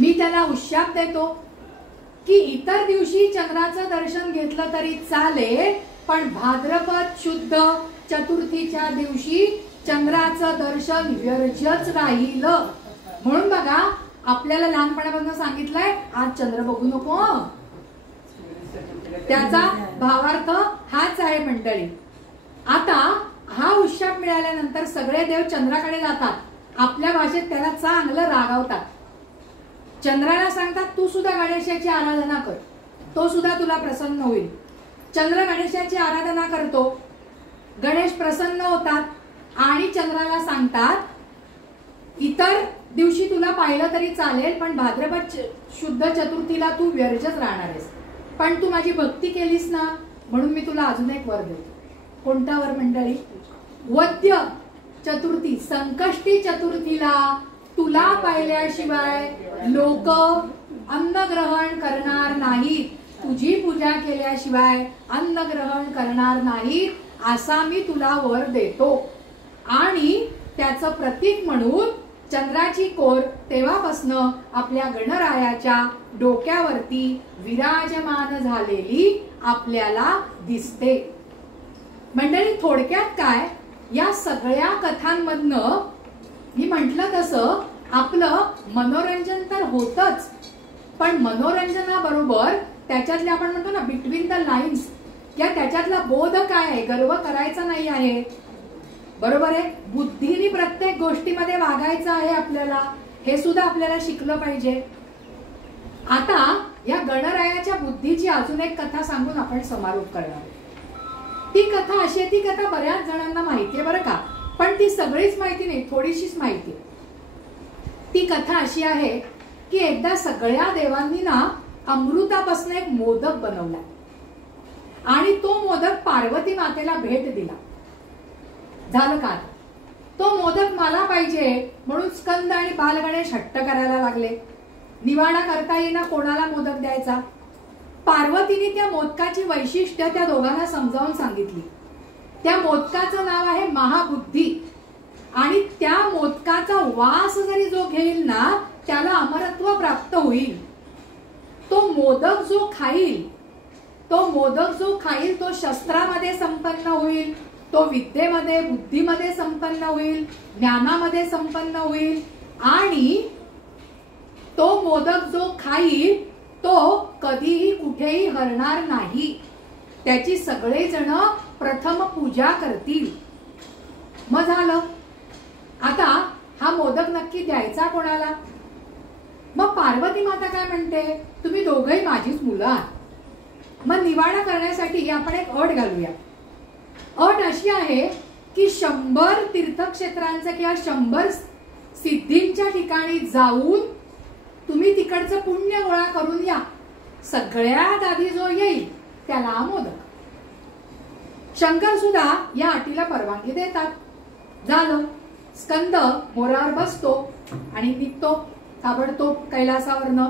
मी त्याला उशाप देतो की इतर दिवशी चंद्राचं दर्शन घेतलं तरी चालेल, पण भाद्रपद शुद्ध चतुर्थीच्या दिवशी चंद्राचं दर्शन व्यर्थच राहील. म्हणून बघा आपल्याला लहानपणापासून सांगितलंय आज चंद्र बघू नको. त्याचा भावार्थ हाच आहे मंडळी. आता हा उशाप मिळाल्यानंतर सगळे देव चंद्राकडे जातात, आपल्या भाषेत त्याला चांगलं रागावतात. चंद्राला सांगतात तू सुद्धा गणेशाची आराधना कर, तो सुद्धा तुला प्रसन्न होईल. चंद्र गणेशाची आराधना करतो, गणेश प्रसन्न होतात आणि चंद्राला सांगतात इतर दिवशी तुला पाहिलं तरी चालेल, पण भाद्रपद शुद्ध चतुर्थीला तू व्यर्थच राहणार आहेस. पण तू माझी भक्ती केलीस ना, म्हणून मी तुला अजून एक वर देतो. कोणता वर मंडळी? वद्य चतुर्थी, संकष्टी चतुर्थीला तुला पाहिल्याशिवाय लोक अन्न ग्रहण करणार नाहीत, तुझी पूजा केल्याशिवाय अन्न ग्रहण करणार नाहीत, असा मी तुला वर देतो. आणि त्याचं प्रतीक म्हणून चंद्राची कोर तेव्हापासनं आपल्या गणरायाच्या डोक्यावरती विराजमान झालेली आपल्याला दिसते. मंडळी थोडक्यात काय, या सगळ्या कथांमधनं मी म्हटलं तसं आपलं मनोरंजन तर होतच, पण मनोरंजनाबरोबर त्याच्यातले आपण म्हणतो ना बिटवीन द लाईन्स, या त्याच्यातला बोध काय आहे, गर्व करायचा नाही आहे, बरोबर आहे, बुद्धीने प्रत्येक गोष्टीमध्ये वागायचं आहे आपल्याला, हे सुद्धा आपल्याला शिकलं पाहिजे. आता या गणरायाच्या बुद्धीची अजून एक कथा सांगून आपण समारोप करणार. ती कथा अशी आहे, ती कथा बऱ्याच जणांना माहिती आहे बरं का, पण ती सगळीच माहिती नाही, थोडीशीच माहिती. ती कथा अशी आहे की एकदा सगळ्या देवांनी ना अमृतापासून एक मोदक बनवला आणि तो मोदक पार्वती मातेला भेट दिला. झालं का? तो मोदक मला पाहिजे म्हणून स्कंद आणि बालगणेश हट्ट करायला लागले. निवाडा करता येईना कोणाला मोदक द्यायचा. पार्वतीने त्या मोदकाची वैशिष्ट्य त्या दोघांना समजावून सांगितली. त्या मोदकाचं नाव आहे महाबुद्धी आणि त्या मोदकाचा वास जरी जो घेईल ना त्याला अमरत्व प्राप्त होईल. तो मोदक जो खाईल तो शस्त्रामध्ये संपन्न होईल, तो विद्येमध्ये बुद्धीमध्ये संपन्न होईल, ज्ञानामध्ये संपन्न होईल आणि तो मोदक जो खाईल तो कधीही कुठेही हरणार नाही. त्याची सगळेजण प्रथम पूजा करतील. मग झालं. आता हा मोदक नक्की द्यायचा कोणाला? मग पार्वती माता काय म्हणते, तुम्ही दोघंही माझीच मुलं आहात. मग निवाडा करण्यासाठी आपण एक अट घालूया. अट अशी आहे की 100 तीर्थक्षेत्रांचं किंवा 100 सिद्धींच्या ठिकाणी जाऊन तुम्ही तिकडचं पुण्य गोळा करून या. सगळ्यात आधी जो येईल त्याला मोदक. शंकर सुद्धा या अटीला परवानगी देतात. झालं. स्कंद मोरावर बसतो आणि निघतो ताबडतोब कैलासावरनं.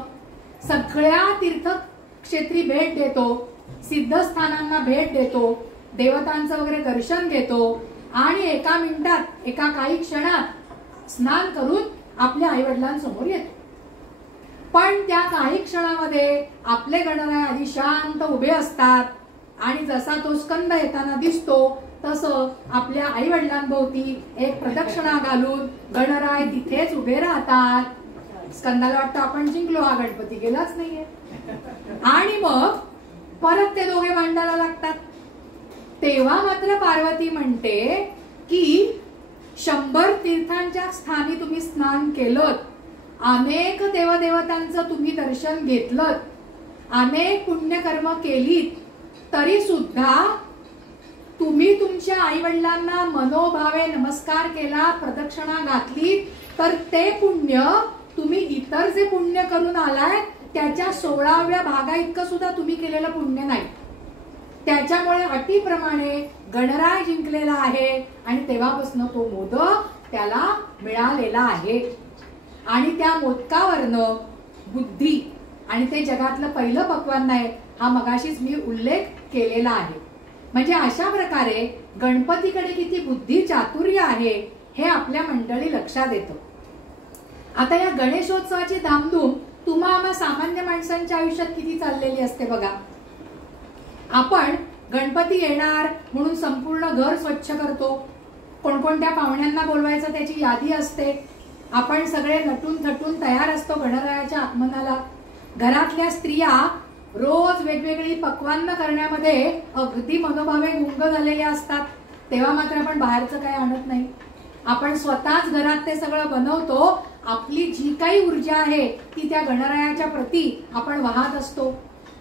सगळ्या तीर्थक्षेत्री भेट देतो, सिद्धस्थानांना भेट देतो, देवतांचं वगैरे दर्शन घेतो आणि एका मिनिटात, एका काही क्षणात स्नान करून आपल्या आई वडिलांसमोर येतो. पण त्या काही क्षणामध्ये आपले गणराय आधी शांत उभे असतात आणि जसा तो स्कंद येताना दिसतो तसं आपल्या आई वडिलांभोवती एक प्रदक्षिणा घालून गणराय तिथेच उभे राहतात. स्कंदाला वाटतं आपण जिंकलो, हा गणपती गेलाच नाहीये. आणि मग परत ते दोघे भांडायला लागतात. तेव्हा मात्र पार्वती म्हणते की 100 तीर्थांच्या स्थानी तुम्ही स्नान केलं, अनेक देवदेवतांचं तुम्ही दर्शन घेतलं, अनेक पुण्यकर्म केलीत, तरी सुद्धा तुम्ही तुमच्या आई वडिलांना मनोभावे नमस्कार केला, प्रदक्षिणा घातली, तर ते पुण्य तुम्ही इतर जे पुण्य करून आलाय त्याच्या 16व्या भागा इतकं सुद्धा तुम्ही केलेलं पुण्य नाही. त्याच्यामुळे अटीप्रमाणे गणराय जिंकलेला आहे आणि तेव्हापासून तो मोदक त्याला मिळालेला आहे. आणि त्या मोदकावरनं बुद्धी आणि ते जगातलं पहिलं पक्वान्न आहे हा मगाशीच मी उल्लेख केलेला आहे. म्हणजे अशा प्रकारे गणपतीकडे किती बुद्धी चातुर्य आहे हे आपल्या मंडळी लक्षात येतं. आता या गणेशोत्सवाची धामधूम तुम्हा आम्हा सामान्य माणसांच्या आयुष्यात किती चाललेली असते बघा. आपण गणपती येणार म्हणून संपूर्ण घर स्वच्छ करतो, कोणकोणत्या पाहुण्यांना बोलवायचं त्याची यादी असते, आपण सगळे नटून थटून तयार असतो गणरायाच्या आगमनाला. घरातल्या स्त्रिया रोज वेगवेगळी पक्वान्न करण्यामध्ये अगदी मनोभावे गुंग झालेल्या असतात. तेव्हा मात्र आपण बाहेरचं काही आणत नाही, आपण स्वतःच घरात ते सगळं बनवतो. आपली जी काही ऊर्जा आहे ती त्या गणरायाच्या प्रती आपण वाहत असतो.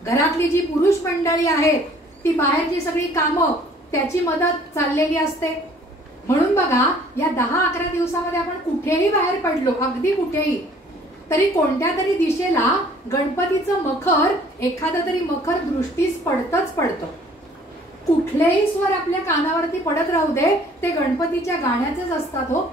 घरातली जी पुरुष मंडळी आहेत ती बाहेरची सगळी कामं त्याची मदत चाललेली असते. म्हणून बघा या 10-11 दिवसामध्ये आपण कुठेही बाहेर पडलो, अगदी कुठेही, तरी कोणत्या तरी दिशेला गणपतीचं मखर, एखादं तरी मखर दृष्टीस पडतच पडतं. कुठलेही स्वर आपल्या कानावरती पडत राहू दे ते गणपतीच्या गाण्याचेच असतात हो.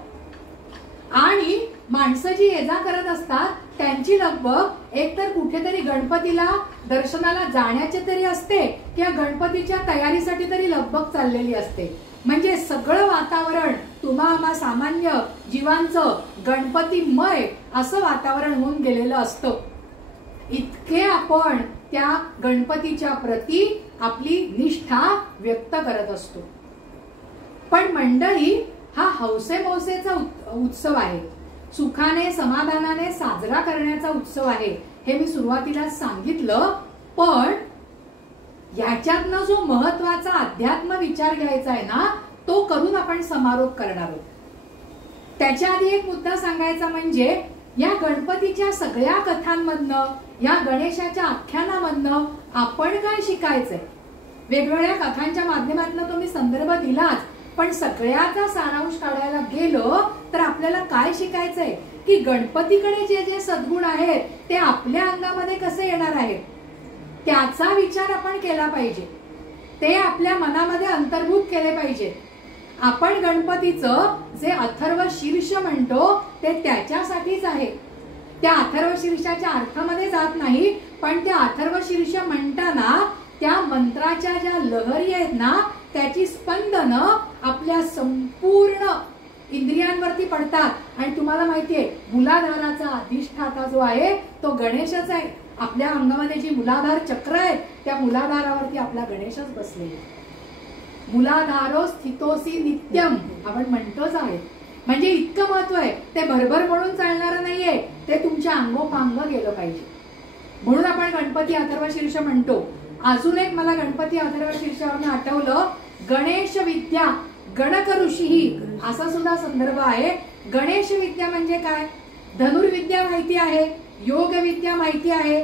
आणि माणसं जी ये जा करत असतात त्यांची लगबग एकतर कुठेतरी गणपतीला दर्शनाला जाण्याची तरी असते किंवा गणपतीच्या तयारीसाठी तरी लगबग चाललेली असते. म्हणजे सगळं वातावरण तुम्हा आम्हा सामान्य जीवांचं गणपतीमय असं वातावरण होऊन गेलेलं असतं. इतके आपण त्या गणपतीच्या प्रती आपली निष्ठा व्यक्त करत असतो. पण मंडळी हा हौसे-मौसेचा उत्सव आहे, सुखाने समाधानाने साजरा करण्याचा उत्सव आहे, हे मी सुरुवातीला सांगितलं. पण याच्यातनं जो महत्वाचा अध्यात्म विचार घ्यायचा आहे ना तो करून आपण समारोप करणार आहोत. त्याच्या आधी एक मुद्दा सांगायचा म्हणजे या गणपतीच्या सगळ्या कथांमधनं, या गणेशाच्या आख्यानामधनं आपण काय शिकायचंय. वेगवेगळ्या कथांच्या माध्यमातून तुम्ही संदर्भ दिलाच, पण सगळ्याचा सारांश काढायला गेलो तर आपल्याला काय शिकायचंय की गणपतीकडे जे जे सद्गुण आहेत ते आपल्या अंगामध्ये कसे येणार आहेत त्याचा विचार आपण केला पाहिजे. ते आपल्या मनामध्ये अंतर्भूत केले पाहिजे. आपण गणपतीचं जे अथर्व शीर्ष म्हणतो ते त्याच्यासाठीच आहे. त्या अथर्व शीर्षाच्या अर्थामध्ये जात नाही, पण त्या अथर्व शीर्ष म्हणताना त्या मंत्राच्या ज्या लहरी आहेत ना, त्याची स्पंदनं आपल्या संपूर्ण इंद्रियांवरती पडतात. आणि तुम्हाला माहितीये मूलाधाराचा अधिष्ठाता जो आहे तो गणेशच आहे. आपल्या अंगामध्ये जी मूलाधार चक्र आहे त्या मूलाधारावरती आपला गणेशच बसलेला. मूलाधारो स्थितोसी नित्यम आपण म्हणतोच आहे. म्हणजे इतकं महत्व आहे. ते भरभर म्हणून चालणारं नाहीये, ते तुमच्या अंगोपांग गेलं पाहिजे. म्हणून आपण गणपती अथर्व शीर्ष म्हणतो. अजून एक मला गणपती अथर्व शीर्षावरून आठवलं, गणेश विद्या गणक ऋषी असा सुद्धा संदर्भ आहे. गणेश विद्या म्हणजे काय? धनुर्विद्या माहिती आहे, योग विद्या माहिती आहे,